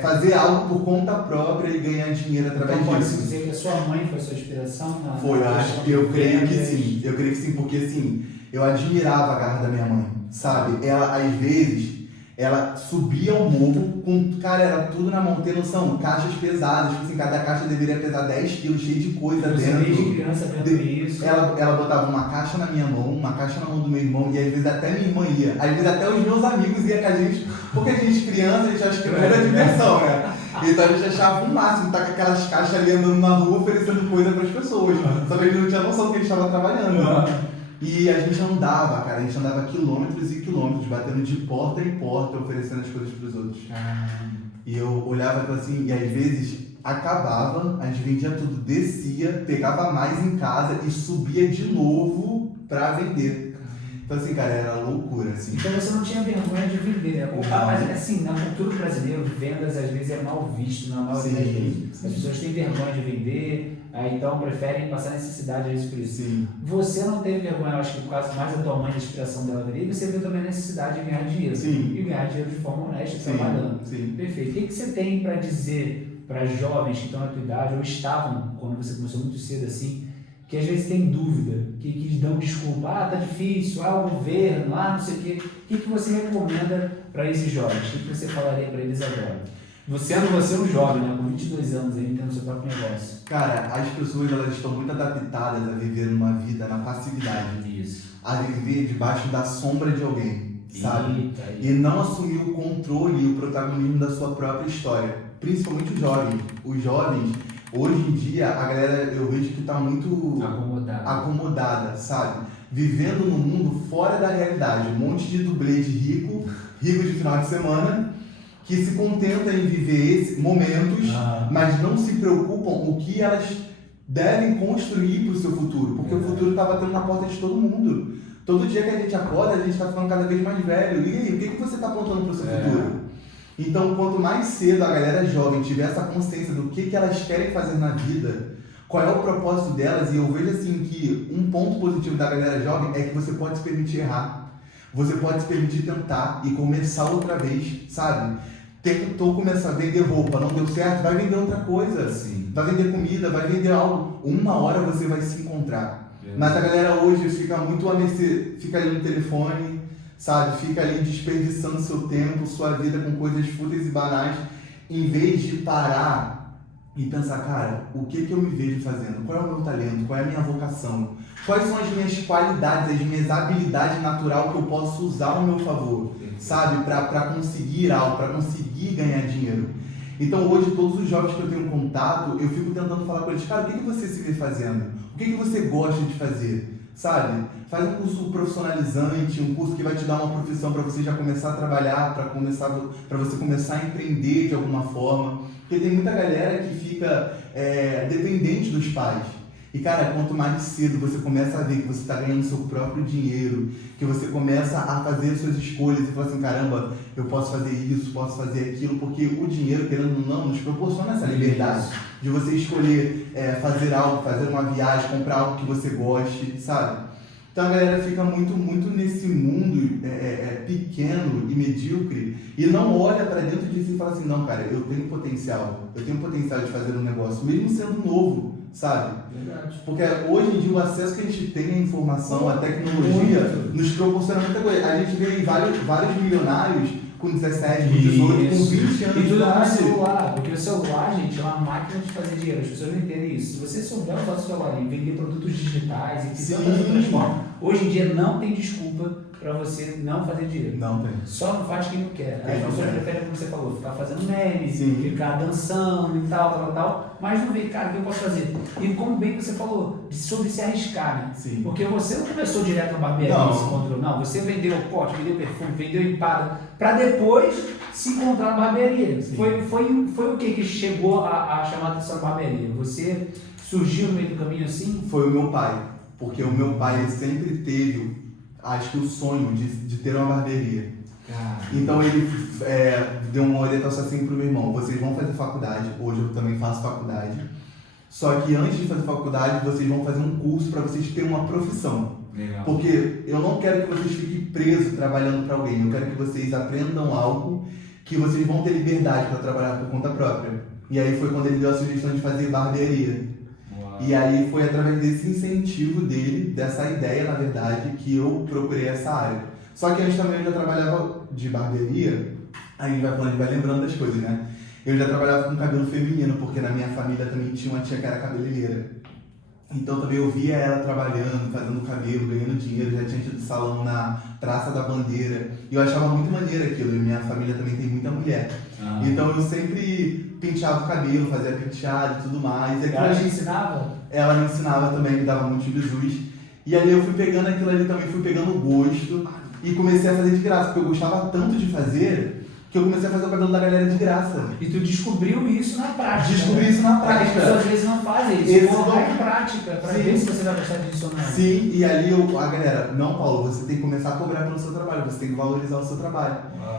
fazer algo por conta própria e ganhar dinheiro através então, disso. pode dizer que a sua mãe foi a sua inspiração? Foi, eu creio que sim. Eu creio que sim, porque assim, eu admirava a garra da minha mãe, sabe? Ela, às vezes, ela subia o morro com, cara, era tudo na mão, tem noção, caixas pesadas, tipo assim, cada caixa deveria pesar 10 quilos, cheio de coisa dentro. Desde criança vendo isso. Ela botava uma caixa na minha mão, uma caixa na mão do meu irmão, e às vezes até minha irmã ia, às vezes até os meus amigos iam com a gente, porque a gente criança, a gente acha que tudo é diversão, né? Então a gente achava o máximo, tá com aquelas caixas ali andando na rua oferecendo coisa para as pessoas, só que a gente não tinha noção do que a gente estava trabalhando. E a gente andava, cara, a gente andava quilômetros e quilômetros, batendo de porta em porta, oferecendo as coisas para os outros. E eu olhava assim, e às vezes acabava, a gente vendia tudo, descia, pegava mais em casa e subia de novo para vender. Então assim, cara, era loucura, assim. Então você não tinha vergonha de vender, né? Mas assim, na cultura brasileira, vendas às vezes é mal visto, na maioria das vezes. As pessoas têm vergonha de vender, então preferem passar necessidade a isso por isso. Sim. Você não teve vergonha, eu acho que por causa mais da tua mãe, da inspiração dela dali, você viu também a necessidade de ganhar dinheiro. Sim. E ganhar dinheiro de forma honesta, Sim. trabalhando. Sim. Perfeito. O que você tem para dizer para jovens que estão na tua idade, ou estavam, quando você começou muito cedo assim, que às vezes tem dúvida, que dão desculpa, tá difícil, o governo, não sei o quê. O que você recomenda para esses jovens? O que você falaria para eles agora? Você um jovem, né, com 22 anos, aí, tendo seu próprio negócio. Cara, as pessoas elas estão muito adaptadas a viver uma vida na passividade. Isso. A viver debaixo da sombra de alguém, sabe? Eita. E não assumir o controle e o protagonismo da sua própria história. Principalmente os jovens. Os jovens, hoje em dia, a galera, eu vejo que está muito acomodada, sabe? Vivendo num mundo fora da realidade. Um monte de dublê de rico de final de semana, que se contenta em viver esses momentos, mas não se preocupam o que elas devem construir para o seu futuro. Porque o futuro está batendo na porta de todo mundo. Todo dia que a gente acorda, a gente está ficando cada vez mais velho. E aí, o que você está apontando para o seu futuro? Então, quanto mais cedo a galera jovem tiver essa consciência do que elas querem fazer na vida, qual é o propósito delas, e eu vejo assim que um ponto positivo da galera jovem é que você pode se permitir errar. Você pode se permitir tentar e começar outra vez, sabe? Tentou começar a vender roupa, não deu certo, vai vender outra coisa. Sim. Vai vender comida, vai vender algo. Uma hora você vai se encontrar. Mas a galera hoje fica muito a mercê, fica ali no telefone, sabe? Fica ali desperdiçando seu tempo, sua vida com coisas fúteis e banais, em vez de parar e pensar, cara, o que eu me vejo fazendo? Qual é o meu talento? Qual é a minha vocação? Quais são as minhas qualidades, as minhas habilidades naturais que eu posso usar ao meu favor, sabe? Para conseguir algo, para conseguir ganhar dinheiro. Então hoje, todos os jovens que eu tenho contato, eu fico tentando falar com eles, cara, o que você se vê fazendo? O que você gosta de fazer? Sabe? Faz um curso profissionalizante, um curso que vai te dar uma profissão para você já começar a trabalhar, para você começar a empreender de alguma forma. Porque tem muita galera que fica dependente dos pais. E cara, quanto mais cedo você começa a ver que você está ganhando seu próprio dinheiro, que você começa a fazer suas escolhas e fala assim, caramba, eu posso fazer isso, posso fazer aquilo, porque o dinheiro, querendo ou não, nos proporciona essa liberdade de você escolher fazer algo, fazer uma viagem, comprar algo que você goste, sabe? Então a galera fica muito nesse mundo pequeno e medíocre e não olha para dentro de si e fala assim, não, cara, eu tenho potencial de fazer um negócio, mesmo sendo novo, sabe? Verdade. Porque hoje em dia o acesso que a gente tem à informação, à tecnologia, nos proporciona muita coisa. A gente vê vários milionários com 17, com 18, com 20 anos e tudo de no idade. celular, porque o celular, gente, é uma máquina de fazer dinheiro, as pessoas não entendem isso. Se você souber usar o celular e vender produtos digitais e tantas outras formas, hoje em dia não tem desculpa para você não fazer dinheiro. Não tem. Só não faz quem não quer. Quem As não pessoas quer. preferem, como você falou, ficar fazendo memes, Sim. ficar dançando e tal, mas não vê, cara, o que eu posso fazer? E como bem você falou, sobre se arriscar, né? Sim. Porque você não começou direto na barbearia Não. e se encontrou, não. Você vendeu pote, vendeu perfume, vendeu empada, para depois se encontrar na barbearia. Foi o que chegou a chamar a atenção da barbearia? Você surgiu no meio do caminho assim? Foi o meu pai, porque o meu pai ele sempre teve, acho que o sonho de ter uma barbearia. Então ele deu uma orientação assim pro meu irmão: vocês vão fazer faculdade, hoje eu também faço faculdade, só que antes de fazer faculdade vocês vão fazer um curso para vocês terem uma profissão. Legal. Porque eu não quero que vocês fiquem presos trabalhando para alguém, eu quero que vocês aprendam algo que vocês vão ter liberdade para trabalhar por conta própria. E aí foi quando ele deu a sugestão de fazer barbearia. Uau. E aí foi através desse incentivo dele, dessa ideia, na verdade, que eu procurei essa área. Só que antes também eu já trabalhava de barbearia, aí a gente vai lembrando das coisas, né? Eu já trabalhava com cabelo feminino, porque na minha família também tinha uma tia que era cabeleireira. Então também eu via ela trabalhando, fazendo cabelo, ganhando dinheiro, já tinha tido salão na Praça da Bandeira. E eu achava muito maneiro aquilo, e minha família também tem muita mulher. Então eu sempre penteava o cabelo, fazia penteado e tudo mais. E Ela te ensinava? Ela me ensinava também, me dava muitos bizus. E ali eu fui pegando aquilo ali também, fui pegando gosto e comecei a fazer de graça, porque eu gostava tanto de fazer que eu comecei a fazer o cabelo da galera de graça. E tu descobriu isso na prática. Descobri isso na Porque as prática. pessoas às vezes não fazem isso. Esse Colocar não- em prática, para Sim. ver se você vai gostar disso ou não. Sim, e ali a galera, não, Paulo, você tem que começar a cobrar pelo seu trabalho, você tem que valorizar o seu trabalho.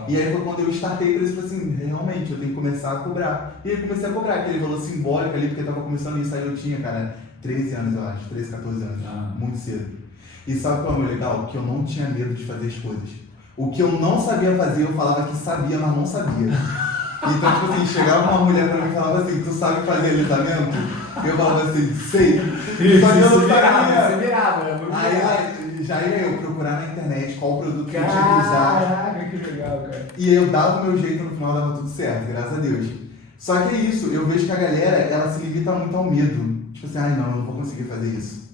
E aí foi quando eu startei para isso, falei assim, realmente, eu tenho que começar a cobrar. E aí comecei a cobrar aquele valor simbólico ali, porque tava começando isso, aí eu tinha, cara, 13 anos, eu acho, 13, 14 anos, muito cedo. E sabe qual é o meu legal? Que eu não tinha medo de fazer as coisas. O que eu não sabia fazer, eu falava que sabia, mas não sabia. Então, tipo assim, chegava uma mulher pra mim e falava assim, tu sabe fazer alisamento? Eu falava assim, sei. Mas eu não sabia. Você virava. Aí já ia eu procurar na internet qual produto que eu tinha que usar. Caraca, que legal, cara. E eu dava o meu jeito, no final dava tudo certo, graças a Deus. Só que é isso, eu vejo que a galera, ela se limita muito ao medo. Tipo assim, ai não, eu não vou conseguir fazer isso.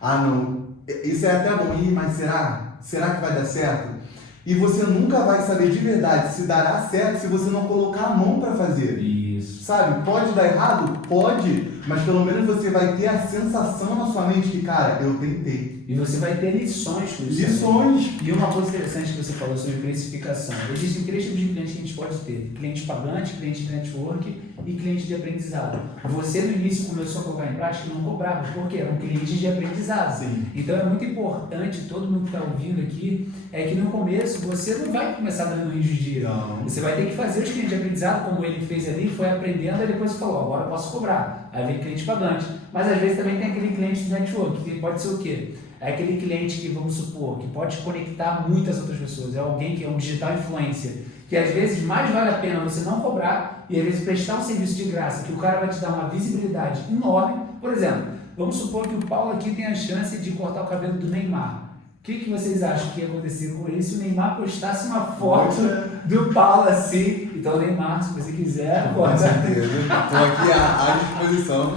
Ah não, isso é até bom, mas será? Será que vai dar certo? E você nunca vai saber de verdade se dará certo se você não colocar a mão pra fazer. Isso. Sabe, pode dar errado? Pode, mas pelo menos você vai ter a sensação na sua mente que, cara, eu tentei. E você vai ter lições com isso. Lições. E uma coisa interessante que você falou sobre precificação. Existem 3 tipos de clientes que a gente pode ter: cliente pagante, cliente de network e cliente de aprendizado. Você no início começou a colocar em prática e não cobrava, porque eram clientes de aprendizado. Sim. Então é muito importante, todo mundo que está ouvindo aqui, é que no começo você não vai começar dando rios de dinheiro. Não. Você vai ter que fazer os clientes de aprendizado, como ele fez ali, foi aprendendo, e depois falou, agora eu posso cobrar. Aí vem cliente pagante. Mas às vezes também tem aquele cliente de network, que pode ser o quê? É aquele cliente que, vamos supor, que pode conectar muitas outras pessoas. É alguém que é um digital influencer, que às vezes mais vale a pena você não cobrar e às vezes prestar um serviço de graça, que o cara vai te dar uma visibilidade enorme. Por exemplo, vamos supor que o Paulo aqui tem a chance de cortar o cabelo do Neymar. O que vocês acham que ia acontecer com ele se o Neymar postasse uma foto do Paulo assim? Então, Neymar, se você quiser, Com certeza. Estou aqui à disposição.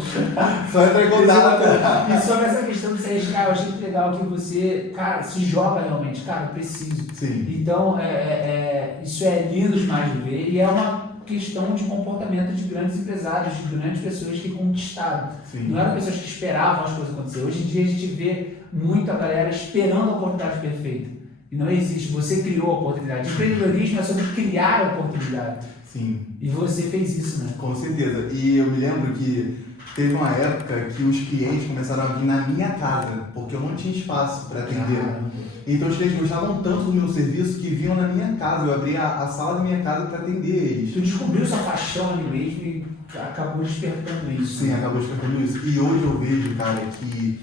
Só entrar em contato. E sobre essa questão de se arriscar, eu achei muito legal que você, cara, se joga realmente. Cara, eu preciso. Sim. Então, isso é lindo demais de ver e é uma questão de comportamento de grandes empresários, de grandes pessoas que conquistaram. Sim. Não eram pessoas que esperavam as coisas acontecer. Hoje em dia a gente vê muita galera esperando a oportunidade perfeita. E não existe. Você criou a oportunidade. Empreendedorismo é sobre criar a oportunidade. Sim. E você fez isso, né? Com certeza. E eu me lembro que teve uma época que os clientes começaram a vir na minha casa, porque eu não tinha espaço para atender. Então os clientes gostavam tanto do meu serviço que vinham na minha casa. Eu abria a sala da minha casa para atender eles. Tu descobriu sua paixão ali mesmo e acabou despertando isso. Sim, acabou despertando isso. E hoje eu vejo, cara, que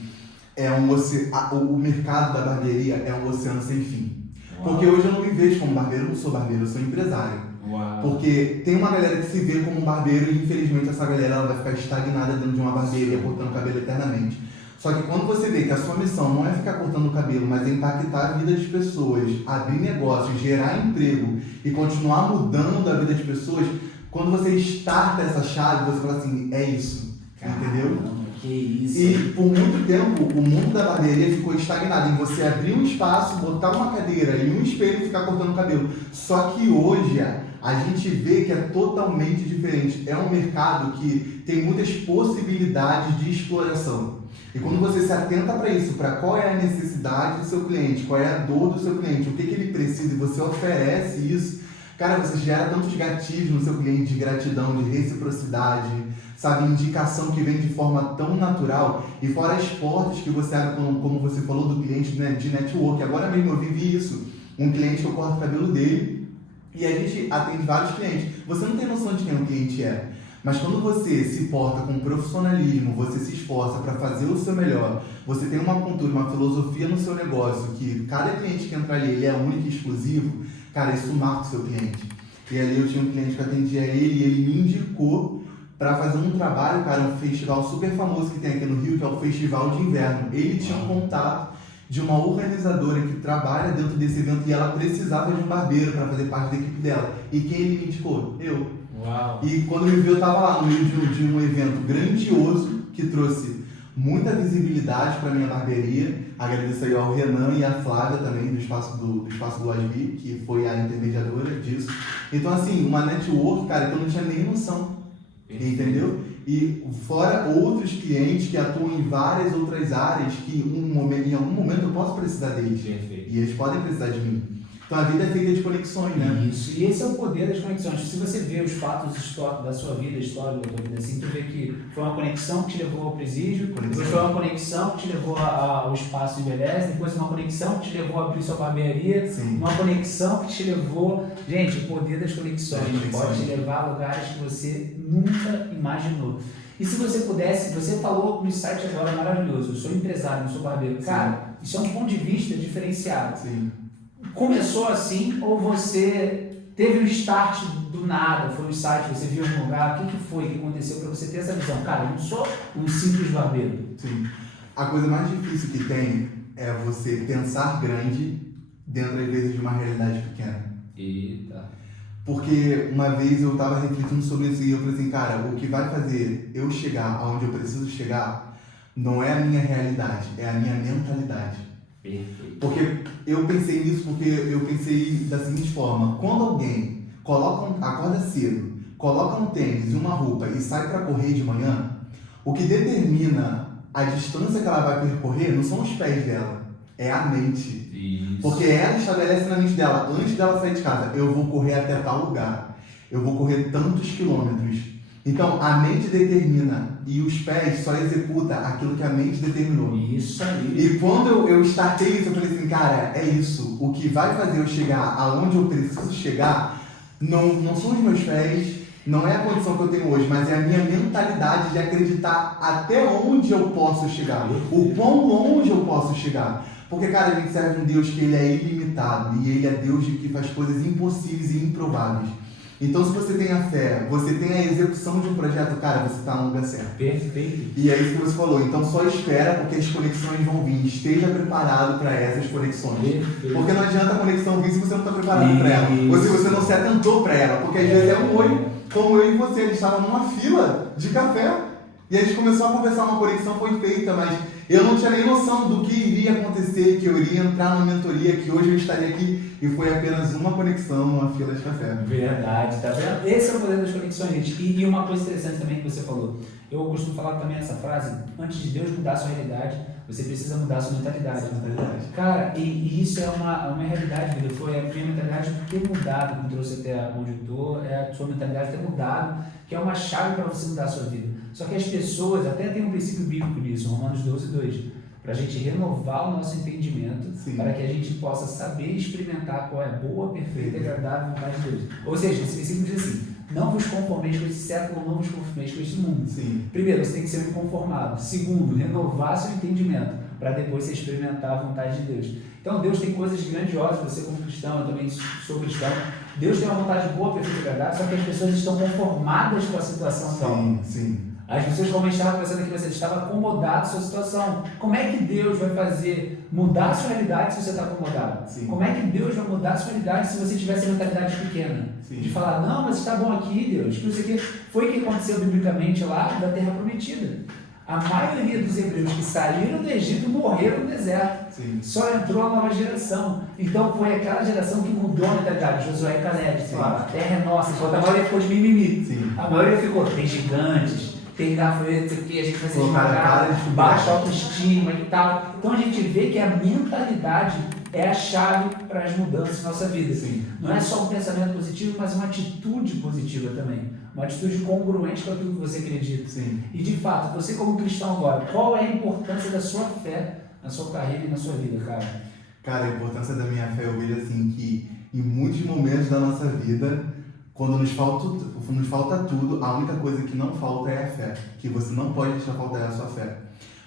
é o mercado da barbearia é um oceano sem fim. Uau. Porque hoje eu não me vejo como barbeiro, eu não sou barbeiro, eu sou empresário. Uau. Porque tem uma galera que se vê como barbeiro e infelizmente essa galera ela vai ficar estagnada dentro de uma barbearia cortando cabelo eternamente. Só que quando você vê que a sua missão não é ficar cortando o cabelo, mas é impactar a vida das pessoas, abrir negócios, gerar emprego e continuar mudando a vida das pessoas, quando você starta essa chave, você fala assim, é isso, entendeu? Que isso. E por muito tempo, o mundo da barbearia ficou estagnado em você abrir um espaço, botar uma cadeira e um espelho e ficar cortando o cabelo. Só que hoje a gente vê que é totalmente diferente. É um mercado que tem muitas possibilidades de exploração. E quando você se atenta para isso, para qual é a necessidade do seu cliente, qual é a dor do seu cliente, o que ele precisa, e você oferece isso, cara, você gera tantos gatilhos no seu cliente de gratidão, de reciprocidade, sabe, indicação que vem de forma tão natural, e fora as portas que você abre, como você falou do cliente, né, de network. Agora mesmo eu vivi isso, um cliente que eu corto o cabelo dele, e a gente atende vários clientes. Você não tem noção de quem o cliente é, mas quando você se porta com profissionalismo, você se esforça para fazer o seu melhor, você tem uma cultura, uma filosofia no seu negócio, que cada cliente que entra ali, ele é único e exclusivo, cara, isso marca o seu cliente. E ali eu tinha um cliente que atendia ele e ele me indicou para fazer um trabalho, cara, um festival super famoso que tem aqui no Rio, que é o Festival de Inverno. Ele tinha um contato de uma organizadora que trabalha dentro desse evento e ela precisava de um barbeiro para fazer parte da equipe dela. E quem ele me indicou? Eu. Uau. E quando me viu, eu estava lá no meio de um evento grandioso que trouxe muita visibilidade para minha barbearia. Agradeço aí ao Renan e à Flávia também do Espaço do Asbi, que foi a intermediadora disso. Então, assim, uma network, cara, que eu não tinha nem noção, entendeu? E fora outros clientes que atuam em várias outras áreas que em algum momento eu posso precisar deles. Perfeito. E eles podem precisar de mim. Então a vida é feita de conexões, né? Isso, e esse é o poder das conexões. Se você vê os fatos históricos da sua vida, história da tua vida assim, tu vê que foi uma conexão que te levou ao presídio, depois foi uma conexão que te levou ao espaço Envelhece, depois uma conexão que te levou a abrir sua barbearia, Sim. uma conexão que te levou... Gente, o poder das conexões pode te levar a lugares que você nunca imaginou. E se você pudesse, você falou no site agora maravilhoso, eu sou empresário, não sou barbeiro. Cara, isso é um ponto de vista diferenciado. Sim. Começou assim ou você teve um start do nada, foi no site, você viu um lugar, o que foi que aconteceu para você ter essa visão? Cara, eu não sou um simples barbeiro. Sim. A coisa mais difícil que tem é você pensar grande dentro, às vezes, de uma realidade pequena. Eita. Porque uma vez eu estava refletindo sobre isso e eu falei assim, cara, o que vai fazer eu chegar aonde eu preciso chegar não é a minha realidade, é a minha mentalidade. Perfeito. Porque eu pensei nisso porque eu pensei da seguinte forma: quando alguém acorda cedo, coloca um tênis e uma roupa e sai para correr de manhã, o que determina a distância que ela vai percorrer não são os pés dela, é a mente. Isso. Porque ela estabelece na mente dela, antes dela sair de casa, eu vou correr até tal lugar, eu vou correr tantos quilômetros. Então, a mente determina e os pés só executam aquilo que a mente determinou. Isso aí. E quando eu startei isso, eu falei assim, cara, é isso. O que vai fazer eu chegar aonde eu preciso chegar não são os meus pés, não é a condição que eu tenho hoje, mas é a minha mentalidade de acreditar até onde eu posso chegar, o quão longe eu posso chegar. Porque, cara, a gente serve um Deus que ele é ilimitado e ele é Deus que faz coisas impossíveis e improváveis. Então, se você tem a fé, você tem a execução de um projeto, cara, você está no lugar certo. Perfeito. E é isso que você falou. Então, só espera porque as conexões vão vir. Esteja preparado para essas conexões. Perfeito. Porque não adianta a conexão vir se você não está preparado para ela. Ou se você não se atentou para ela. Porque às vezes é um oi, como eu e você. A gente estava numa fila de café e a gente começou a conversar, uma conexão foi feita, mas eu não tinha nem noção do que iria acontecer, que eu iria entrar numa mentoria, que hoje eu estaria aqui. E foi apenas uma conexão numa fila de café. Verdade, tá vendo? Esse é o poder das conexões, gente. E uma coisa interessante também que você falou. Eu costumo falar também essa frase: antes de Deus mudar a sua realidade, você precisa mudar a sua mentalidade. Cara, e isso é uma realidade, vida. Foi a minha mentalidade ter mudado, que me trouxe até onde eu estou, é a sua mentalidade ter mudado, que é uma chave para você mudar a sua vida. Só que as pessoas, até tem um princípio bíblico nisso, Romanos 12:2. Para a gente renovar o nosso entendimento, Sim. para que a gente possa saber experimentar qual é a boa, perfeita e agradável vontade de Deus. Ou seja, esse versículo diz assim: não vos conformeis com esse século, não vos conformeis com esse mundo. Sim. Primeiro, você tem que ser inconformado. Segundo, renovar seu entendimento, para depois você experimentar a vontade de Deus. Então, Deus tem coisas grandiosas, você como cristão, eu também sou cristão. Deus tem uma vontade boa, perfeita e agradável, só que as pessoas estão conformadas com a situação atual. Sim, sim. As pessoas, como a gente estava conversando aqui, você estava acomodado com a sua situação. Como é que Deus vai fazer mudar a sua realidade se você está acomodado? Sim. Como é que Deus vai mudar a sua realidade se você tivesse a mentalidade pequena? Sim. De falar, não, mas está bom aqui, Deus. Que não sei o quê. Foi o que aconteceu biblicamente lá da Terra Prometida. A maioria dos hebreus que saíram do Egito morreram no deserto. Sim. Só entrou a nova geração. Então foi aquela geração que mudou a mentalidade. Josué e Caleb, falaram, a terra é nossa. Enquanto a maioria ficou de mimimi. Sim. A maioria ficou, tem gigantes, tem gafanhoto, isso aqui, a gente vai ser Colocaram esmagado, baixa autoestima e tal. Então a gente vê que a mentalidade é a chave para as mudanças na nossa vida. Sim. Não é só um pensamento positivo, mas uma atitude positiva também. Uma atitude congruente com aquilo que você acredita. Sim. E de fato, você como cristão agora, qual é a importância da sua fé na sua carreira e na sua vida, cara? Cara, a importância da minha fé, eu vejo assim que em muitos momentos da nossa vida, quando nos falta tudo, a única coisa que não falta é a fé. Que você não pode deixar faltar é a sua fé.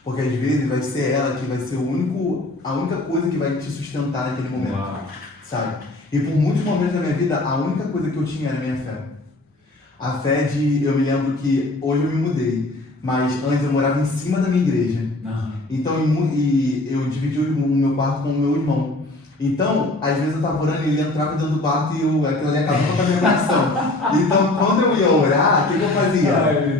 Porque às vezes vai ser ela que vai ser a única coisa que vai te sustentar naquele momento. Uau. Sabe? E por muitos momentos da minha vida, a única coisa que eu tinha era a minha fé. A fé eu me lembro que hoje eu me mudei, mas antes eu morava em cima da minha igreja. Não. Então, eu dividi o meu quarto com o meu irmão. Então, às vezes eu estava orando e ele entrava dentro do quarto e aquilo ali acabava com a minha condição. Então, quando eu ia orar, o que eu fazia?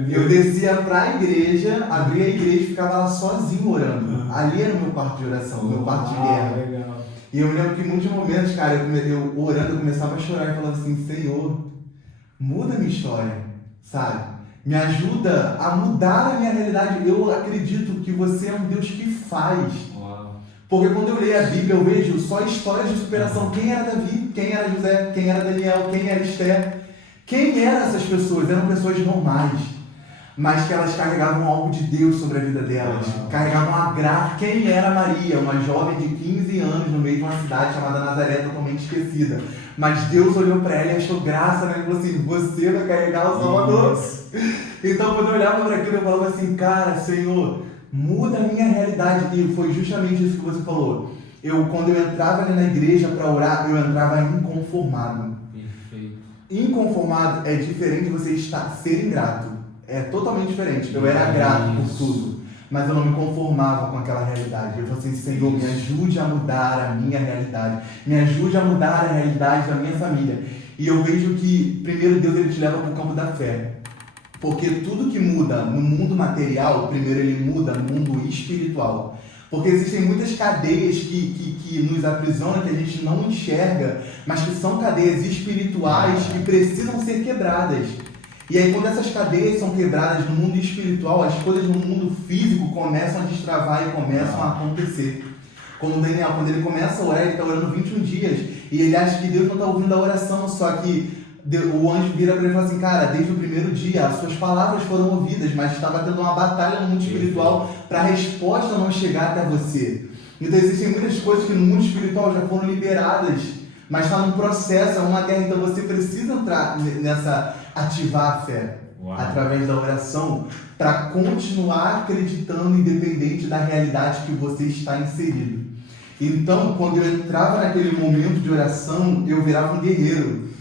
Eu descia para a igreja, abria a igreja e ficava lá sozinho orando. Ali era o meu quarto de oração, o meu quarto de guerra. Legal. E eu me lembro que em muitos momentos, cara, eu orando, eu começava a chorar e falava assim, Senhor, muda a minha história, sabe? Me ajuda a mudar a minha realidade. Eu acredito que você é um Deus que faz. Uau. Porque quando eu leio a Bíblia, eu vejo só histórias de superação. Quem era Davi? Quem era José? Quem era Daniel? Quem era Esther? Quem eram essas pessoas? Eram pessoas normais, mas que elas carregavam algo de Deus sobre a vida delas. Carregavam a graça. Quem era Maria? Uma jovem de 15 anos no meio de uma cidade chamada Nazaré, totalmente esquecida. Mas Deus olhou para ela e achou graça, né? Ele falou assim, você vai carregar o Salvador. Então, quando eu olhava para aquilo, eu falava assim, cara, Senhor, muda a minha realidade. E foi justamente isso que você falou. Quando eu entrava ali na igreja para orar, eu entrava inconformado. Perfeito. Inconformado é diferente de você ser ingrato. É totalmente diferente. Eu era grato por tudo, mas eu não me conformava com aquela realidade. Eu falei assim, Senhor, me ajude a mudar a minha realidade. Me ajude a mudar a realidade da minha família. E eu vejo que, primeiro, Deus ele te leva para o campo da fé. Porque tudo que muda no mundo material, primeiro ele muda no mundo espiritual. Porque existem muitas cadeias que nos aprisionam, que a gente não enxerga, mas que são cadeias espirituais que precisam ser quebradas. E aí, quando essas cadeias são quebradas no mundo espiritual, as coisas no mundo físico começam a destravar e começam a acontecer. Quando o Daniel, quando ele começa a orar, ele está orando 21 dias, e ele acha que Deus não está ouvindo a oração, só que o anjo vira para ele e fala assim, cara, desde o primeiro dia, as suas palavras foram ouvidas, mas estava tendo uma batalha no mundo espiritual para a resposta não chegar até você. Então, existem muitas coisas que no mundo espiritual já foram liberadas, mas está num processo, é uma guerra, então você precisa entrar ativar a fé. Uau. Através da oração, para continuar acreditando independente da realidade que você está inserido. Então, quando eu entrava naquele momento de oração, eu virava um guerreiro.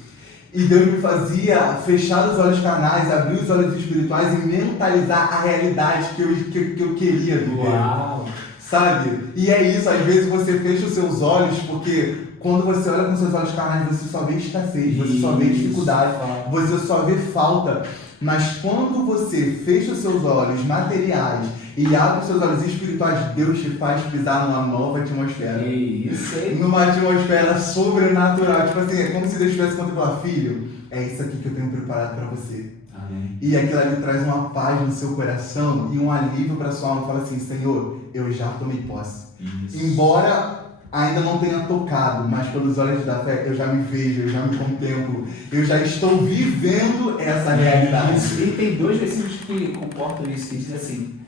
E Deus me fazia fechar os olhos carnais, abrir os olhos espirituais e mentalizar a realidade que eu queria viver. Uau. Sabe? E é isso, às vezes você fecha os seus olhos porque quando você olha com seus olhos carnais, você só vê escassez, você só vê dificuldade, você só vê falta. Mas quando você fecha os seus olhos materiais e abre os seus olhos espirituais, Deus te faz pisar numa nova atmosfera. Isso aí. Numa atmosfera sobrenatural. Tipo assim, é como se Deus tivesse contemplado, filho, é isso aqui que eu tenho preparado para você. Amém. E aquilo ali traz uma paz no seu coração e um alívio para sua alma. Fala assim, Senhor, eu já tomei posse. Isso. Embora ainda não tenha tocado, mas pelos olhos da fé eu já me vejo, eu já me contemplo, eu já estou vivendo essa realidade. E tem 2 versículos que comportam isso, que diz assim,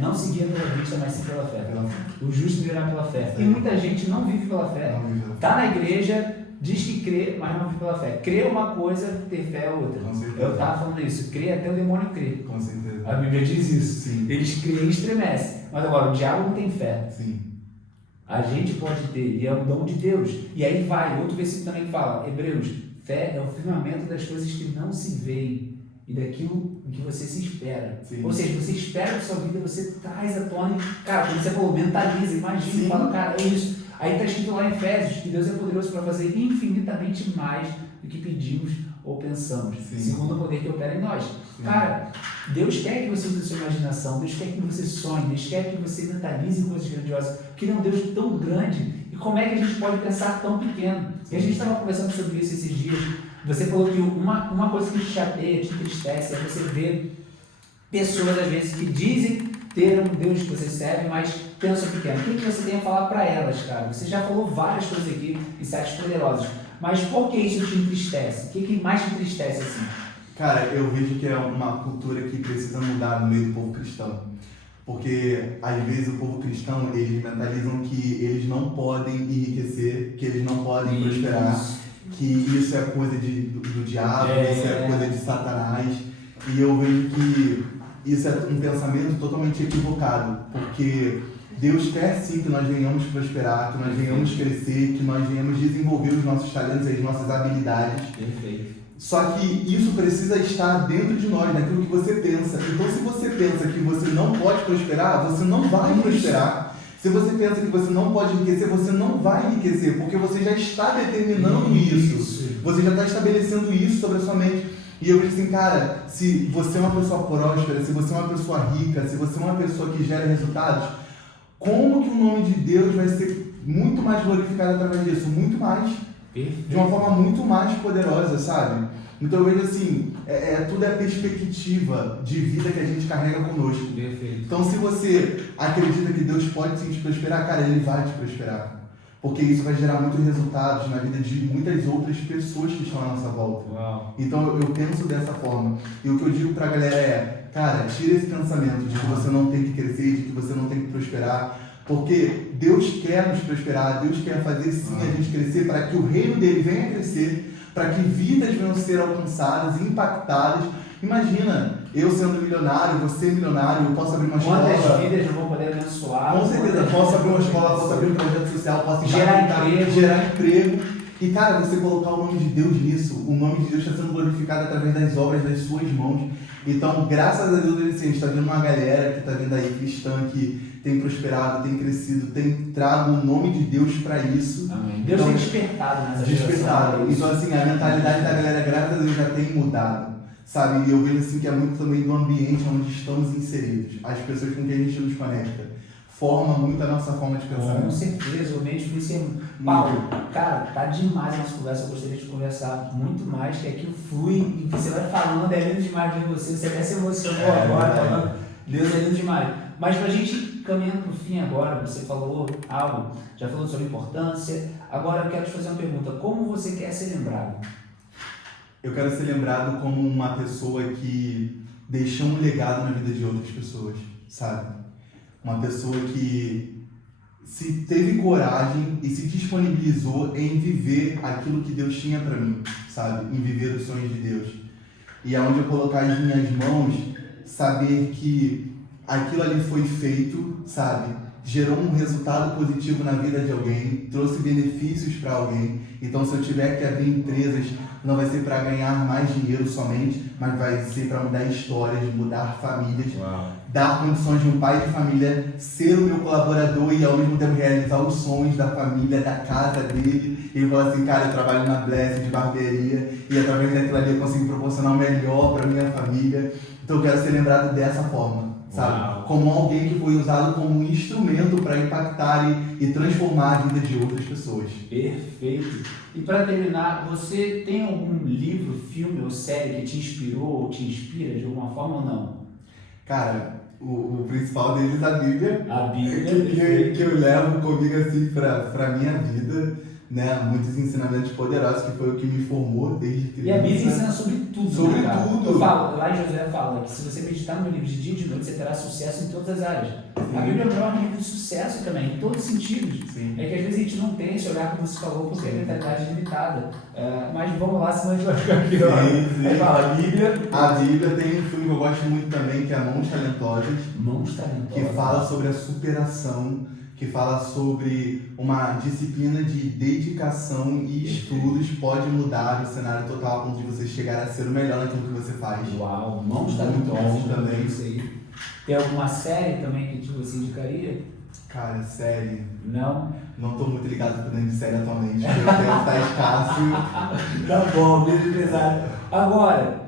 não se guia pela vista, mas sim pela fé. O justo viverá pela fé. E muita gente não vive pela fé. Está na igreja, diz que crê, mas não vive pela fé. Crer é uma coisa, ter fé é outra. Eu estava falando isso, crer até o demônio crer. Com certeza. A Bíblia diz isso. Sim. Eles creem e estremecem. Mas agora, o diabo não tem fé. Sim. A gente pode ter, e é um dom de Deus. E aí vai, outro versículo também que fala, Hebreus, fé é o firmamento das coisas que não se veem e daquilo que você se espera. Sim. Ou seja, você espera da sua vida, você traz à tona, cara, como você falou, mentaliza, imagina, fala, cara, é isso. Aí está escrito lá em Efésios que Deus é poderoso para fazer infinitamente mais do que pedimos ou pensamos, segundo o poder que opera em nós. Cara, Deus quer que você use a sua imaginação, Deus quer que você sonhe, Deus quer que você mentalize coisas grandiosas, porque Ele é um Deus tão grande, e como é que a gente pode pensar tão pequeno? E a gente estava conversando sobre isso esses dias. Você falou que uma coisa que te chateia, te entristece, é você ver pessoas, às vezes, que dizem ter um Deus que você serve, mas pensam pequeno. O que você tem a falar para elas, cara? Você já falou várias coisas aqui, insights poderosos, mas por que isso te entristece? O que mais te entristece assim? Cara, eu vejo que é uma cultura que precisa mudar no meio do povo cristão. Porque, às vezes, o povo cristão, eles mentalizam que eles não podem enriquecer, que eles não podem prosperar, que isso é coisa do diabo, isso é coisa de Satanás. E eu vejo que isso é um pensamento totalmente equivocado, porque Deus quer sim que nós venhamos prosperar, que nós venhamos crescer, que nós venhamos desenvolver os nossos talentos e as nossas habilidades. Perfeito. Só que isso precisa estar dentro de nós, naquilo que você pensa. Então, se você pensa que você não pode prosperar, você não vai prosperar. Se você pensa que você não pode enriquecer, você não vai enriquecer, porque você já está determinando isso. Você já está estabelecendo isso sobre a sua mente. E eu vejo assim, cara, se você é uma pessoa próspera, se você é uma pessoa rica, se você é uma pessoa que gera resultados, como que o nome de Deus vai ser muito mais glorificado através disso? Muito mais. De uma forma muito mais poderosa, sabe? Então eu vejo assim, tudo é a perspectiva de vida que a gente carrega conosco. Perfeito. Então se você acredita que Deus pode sim te prosperar, cara, Ele vai te prosperar. Porque isso vai gerar muitos resultados na vida de muitas outras pessoas que estão à nossa volta. Uau. Então eu penso dessa forma. E o que eu digo pra galera é, cara, tira esse pensamento de que você não tem que crescer, de que você não tem que prosperar. Porque Deus quer nos prosperar, Deus quer fazer sim a gente crescer para que o reino dele venha a crescer, para que vidas venham a ser alcançadas, impactadas. Imagina, eu sendo milionário, você milionário, eu posso abrir uma escola. Quantas vidas eu vou poder abençoar? Com certeza, posso abrir uma escola, posso abrir um projeto social, posso gerar emprego. E cara, você colocar o nome de Deus nisso, o nome de Deus está sendo glorificado através das obras das suas mãos. Então, graças a Deus, a gente está vendo uma galera que está vindo aí, cristã, que tem prosperado, tem crescido, tem trago o nome de Deus para isso. Amém. Deus tem despertado nessa geração. Despertado. Então, assim, a mentalidade da galera, graças a Deus, já tem mudado, sabe? E eu vejo assim que é muito também do ambiente onde estamos inseridos. As pessoas com quem a gente nos conecta. Forma muito a nossa forma de pensar. Com certeza, o ambiente influencia. Paulo, cara, tá demais a nossa conversa. Eu gostaria de conversar muito mais, que aquilo flui e você vai falando, é lindo demais de você até se emocionou agora falando. Deus é lindo demais. Mas pra gente caminhando pro fim agora, você falou algo, já falou sobre importância. Agora eu quero te fazer uma pergunta: como você quer ser lembrado? Eu quero ser lembrado como uma pessoa que deixou um legado na vida de outras pessoas, sabe? Uma pessoa que se teve coragem e se disponibilizou em viver aquilo que Deus tinha para mim, sabe? Em viver os sonhos de Deus. E aonde eu colocar as minhas mãos, saber que aquilo ali foi feito, sabe? Gerou um resultado positivo na vida de alguém, trouxe benefícios para alguém. Então, se eu tiver que abrir empresas, não vai ser para ganhar mais dinheiro somente, mas vai ser para mudar histórias, mudar famílias, dar condições de um pai de família ser o meu colaborador e ao mesmo tempo realizar os sonhos da família, da casa dele. Ele fala assim, cara, eu trabalho na Bless de barbearia e através daquilo ali eu consigo proporcionar o melhor para minha família. Então eu quero ser lembrado dessa forma, sabe? Como alguém que foi usado como um instrumento para impactar e transformar a vida de outras pessoas. Perfeito. E para terminar, você tem algum livro, filme ou série que te inspirou ou te inspira de alguma forma ou não? Cara, o principal deles é a Bíblia. A Bíblia. Que eu levo comigo assim pra minha vida, né? Muitos ensinamentos poderosos, que foi o que me formou desde criança. E a Bíblia ensina sobre tudo. Sobre né, tudo. Eu falo, lá em Josué fala que se você meditar no meu livro de dia e de noite, você terá sucesso em todas as áreas. A Bíblia é um livro de sucesso também, em todos os sentidos. Sim. É que às vezes a gente não tem esse olhar como você falou, porque a mentalidade é limitada. Mas vamos lá, senão a gente vai ficar aqui. Sim. Aí fala, a Bíblia. A Bíblia tem um filme que eu gosto muito também, que é Mãos Talentosas. Mãos Talentosas. Que fala sobre a superação que fala sobre uma disciplina de dedicação e estudos pode mudar o cenário total a ponto de você chegar a ser o melhor naquilo que você faz. Uau, mãos muito bom também. Isso aí. Tem alguma série também que você indicaria? Cara, série. Não? Não tô muito ligado por dentro de série atualmente, porque o tempo tá escasso. Tá bom, pesado. Agora,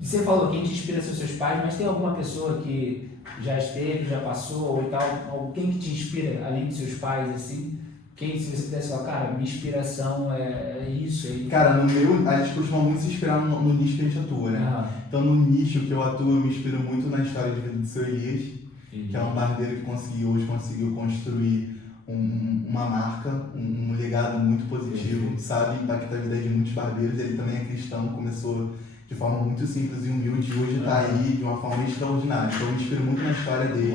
você falou que quem te inspira são seus pais, mas tem alguma pessoa que já esteve, já passou ou tal, alguém que te inspira além dos seus pais, assim? Quem, se você pudesse falar, cara, minha inspiração é isso aí. Cara, no meu, a gente costuma muito se inspirar no nicho que a gente atua, né? Então, no nicho que eu atuo, eu me inspiro muito na história de vida do seu Elias, que é um barbeiro que hoje conseguiu construir uma marca, um legado muito positivo, sabe? Impacta a vida de muitos barbeiros. Ele também é cristão, começou de forma muito simples e humilde, hoje está aí de uma forma extraordinária. Então eu me inspiro muito na história dele,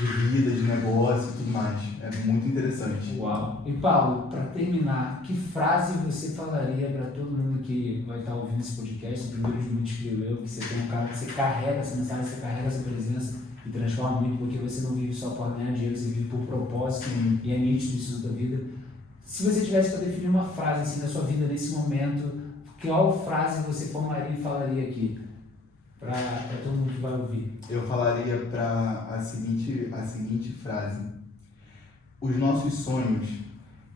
de vida, de negócio e tudo mais. É muito interessante. Uau! E Paulo, para terminar, que frase você falaria para todo mundo que vai estar ouvindo esse podcast? Primeiro de muitos que eu, que você tem um cara que você carrega essa mensagem, você carrega essa presença e transforma muito, porque você não vive só por ganhar dinheiro, você vive por propósito e é nítido isso da vida. Se você tivesse para definir uma frase assim na sua vida nesse momento, qual frase você formaria e falaria aqui para todo mundo que vai ouvir? Eu falaria para a seguinte frase: os nossos sonhos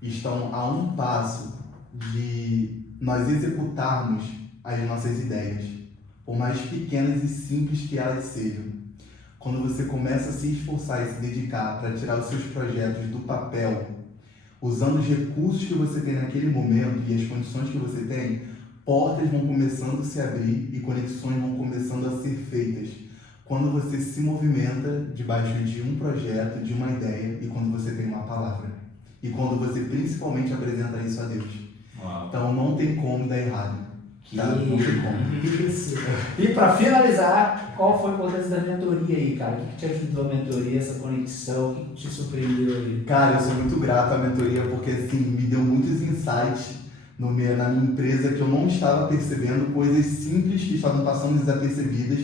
estão a um passo de nós executarmos as nossas ideias, por mais pequenas e simples que elas sejam. Quando você começa a se esforçar e se dedicar para tirar os seus projetos do papel, usando os recursos que você tem naquele momento e as condições que você tem, portas vão começando a se abrir e conexões vão começando a ser feitas. Quando você se movimenta debaixo de um projeto, de uma ideia e quando você tem uma palavra. E quando você principalmente apresenta isso a Deus. Uau. Então não tem como dar errado. Tá? Não tem como. Isso. E para finalizar, qual foi a importância da mentoria aí, cara? O que te ajudou a mentoria, essa conexão? O que te surpreendeu aí? Cara, eu sou muito grato à mentoria porque assim, me deu muitos insights na minha empresa que eu não estava percebendo, coisas simples que estavam passando desapercebidas.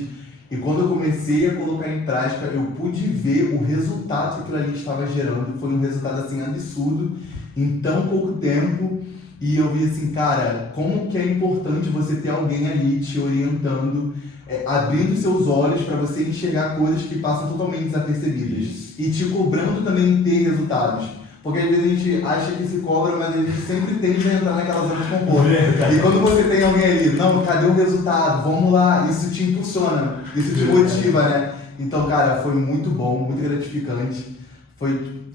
E quando eu comecei a colocar em prática, eu pude ver o resultado que aquilo ali estava gerando. Foi um resultado assim absurdo em tão pouco tempo. E eu vi assim, cara, como que é importante você ter alguém ali te orientando, abrindo seus olhos para você enxergar coisas que passam totalmente desapercebidas. E te cobrando também em ter resultados. Porque às vezes a gente acha que se cobra, mas a gente sempre tende a entrar naquela zona de conforto. E quando você tem alguém ali, não, cadê o resultado? Vamos lá, isso te impulsiona, isso te motiva, né? Então, cara, foi muito bom, muito gratificante.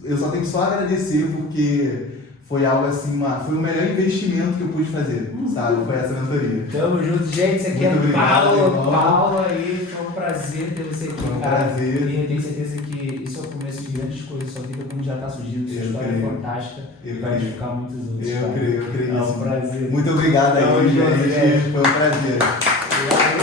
Eu só tenho que só agradecer porque foi algo assim, foi o melhor investimento que eu pude fazer, sabe? Foi essa mentoria. Tamo junto, gente. Isso aqui muito é obrigado, Paulo aí. Foi um prazer ter você aqui, foi um cara. prazer. E eu tenho certeza que isso é o começo de grandes coisas. Sua vida, como já está surgindo, sua história é fantástica. Vai edificar muitos outros. Eu creio É um nisso. prazer. Muito obrigado aí, gente. Foi um prazer. Obrigado.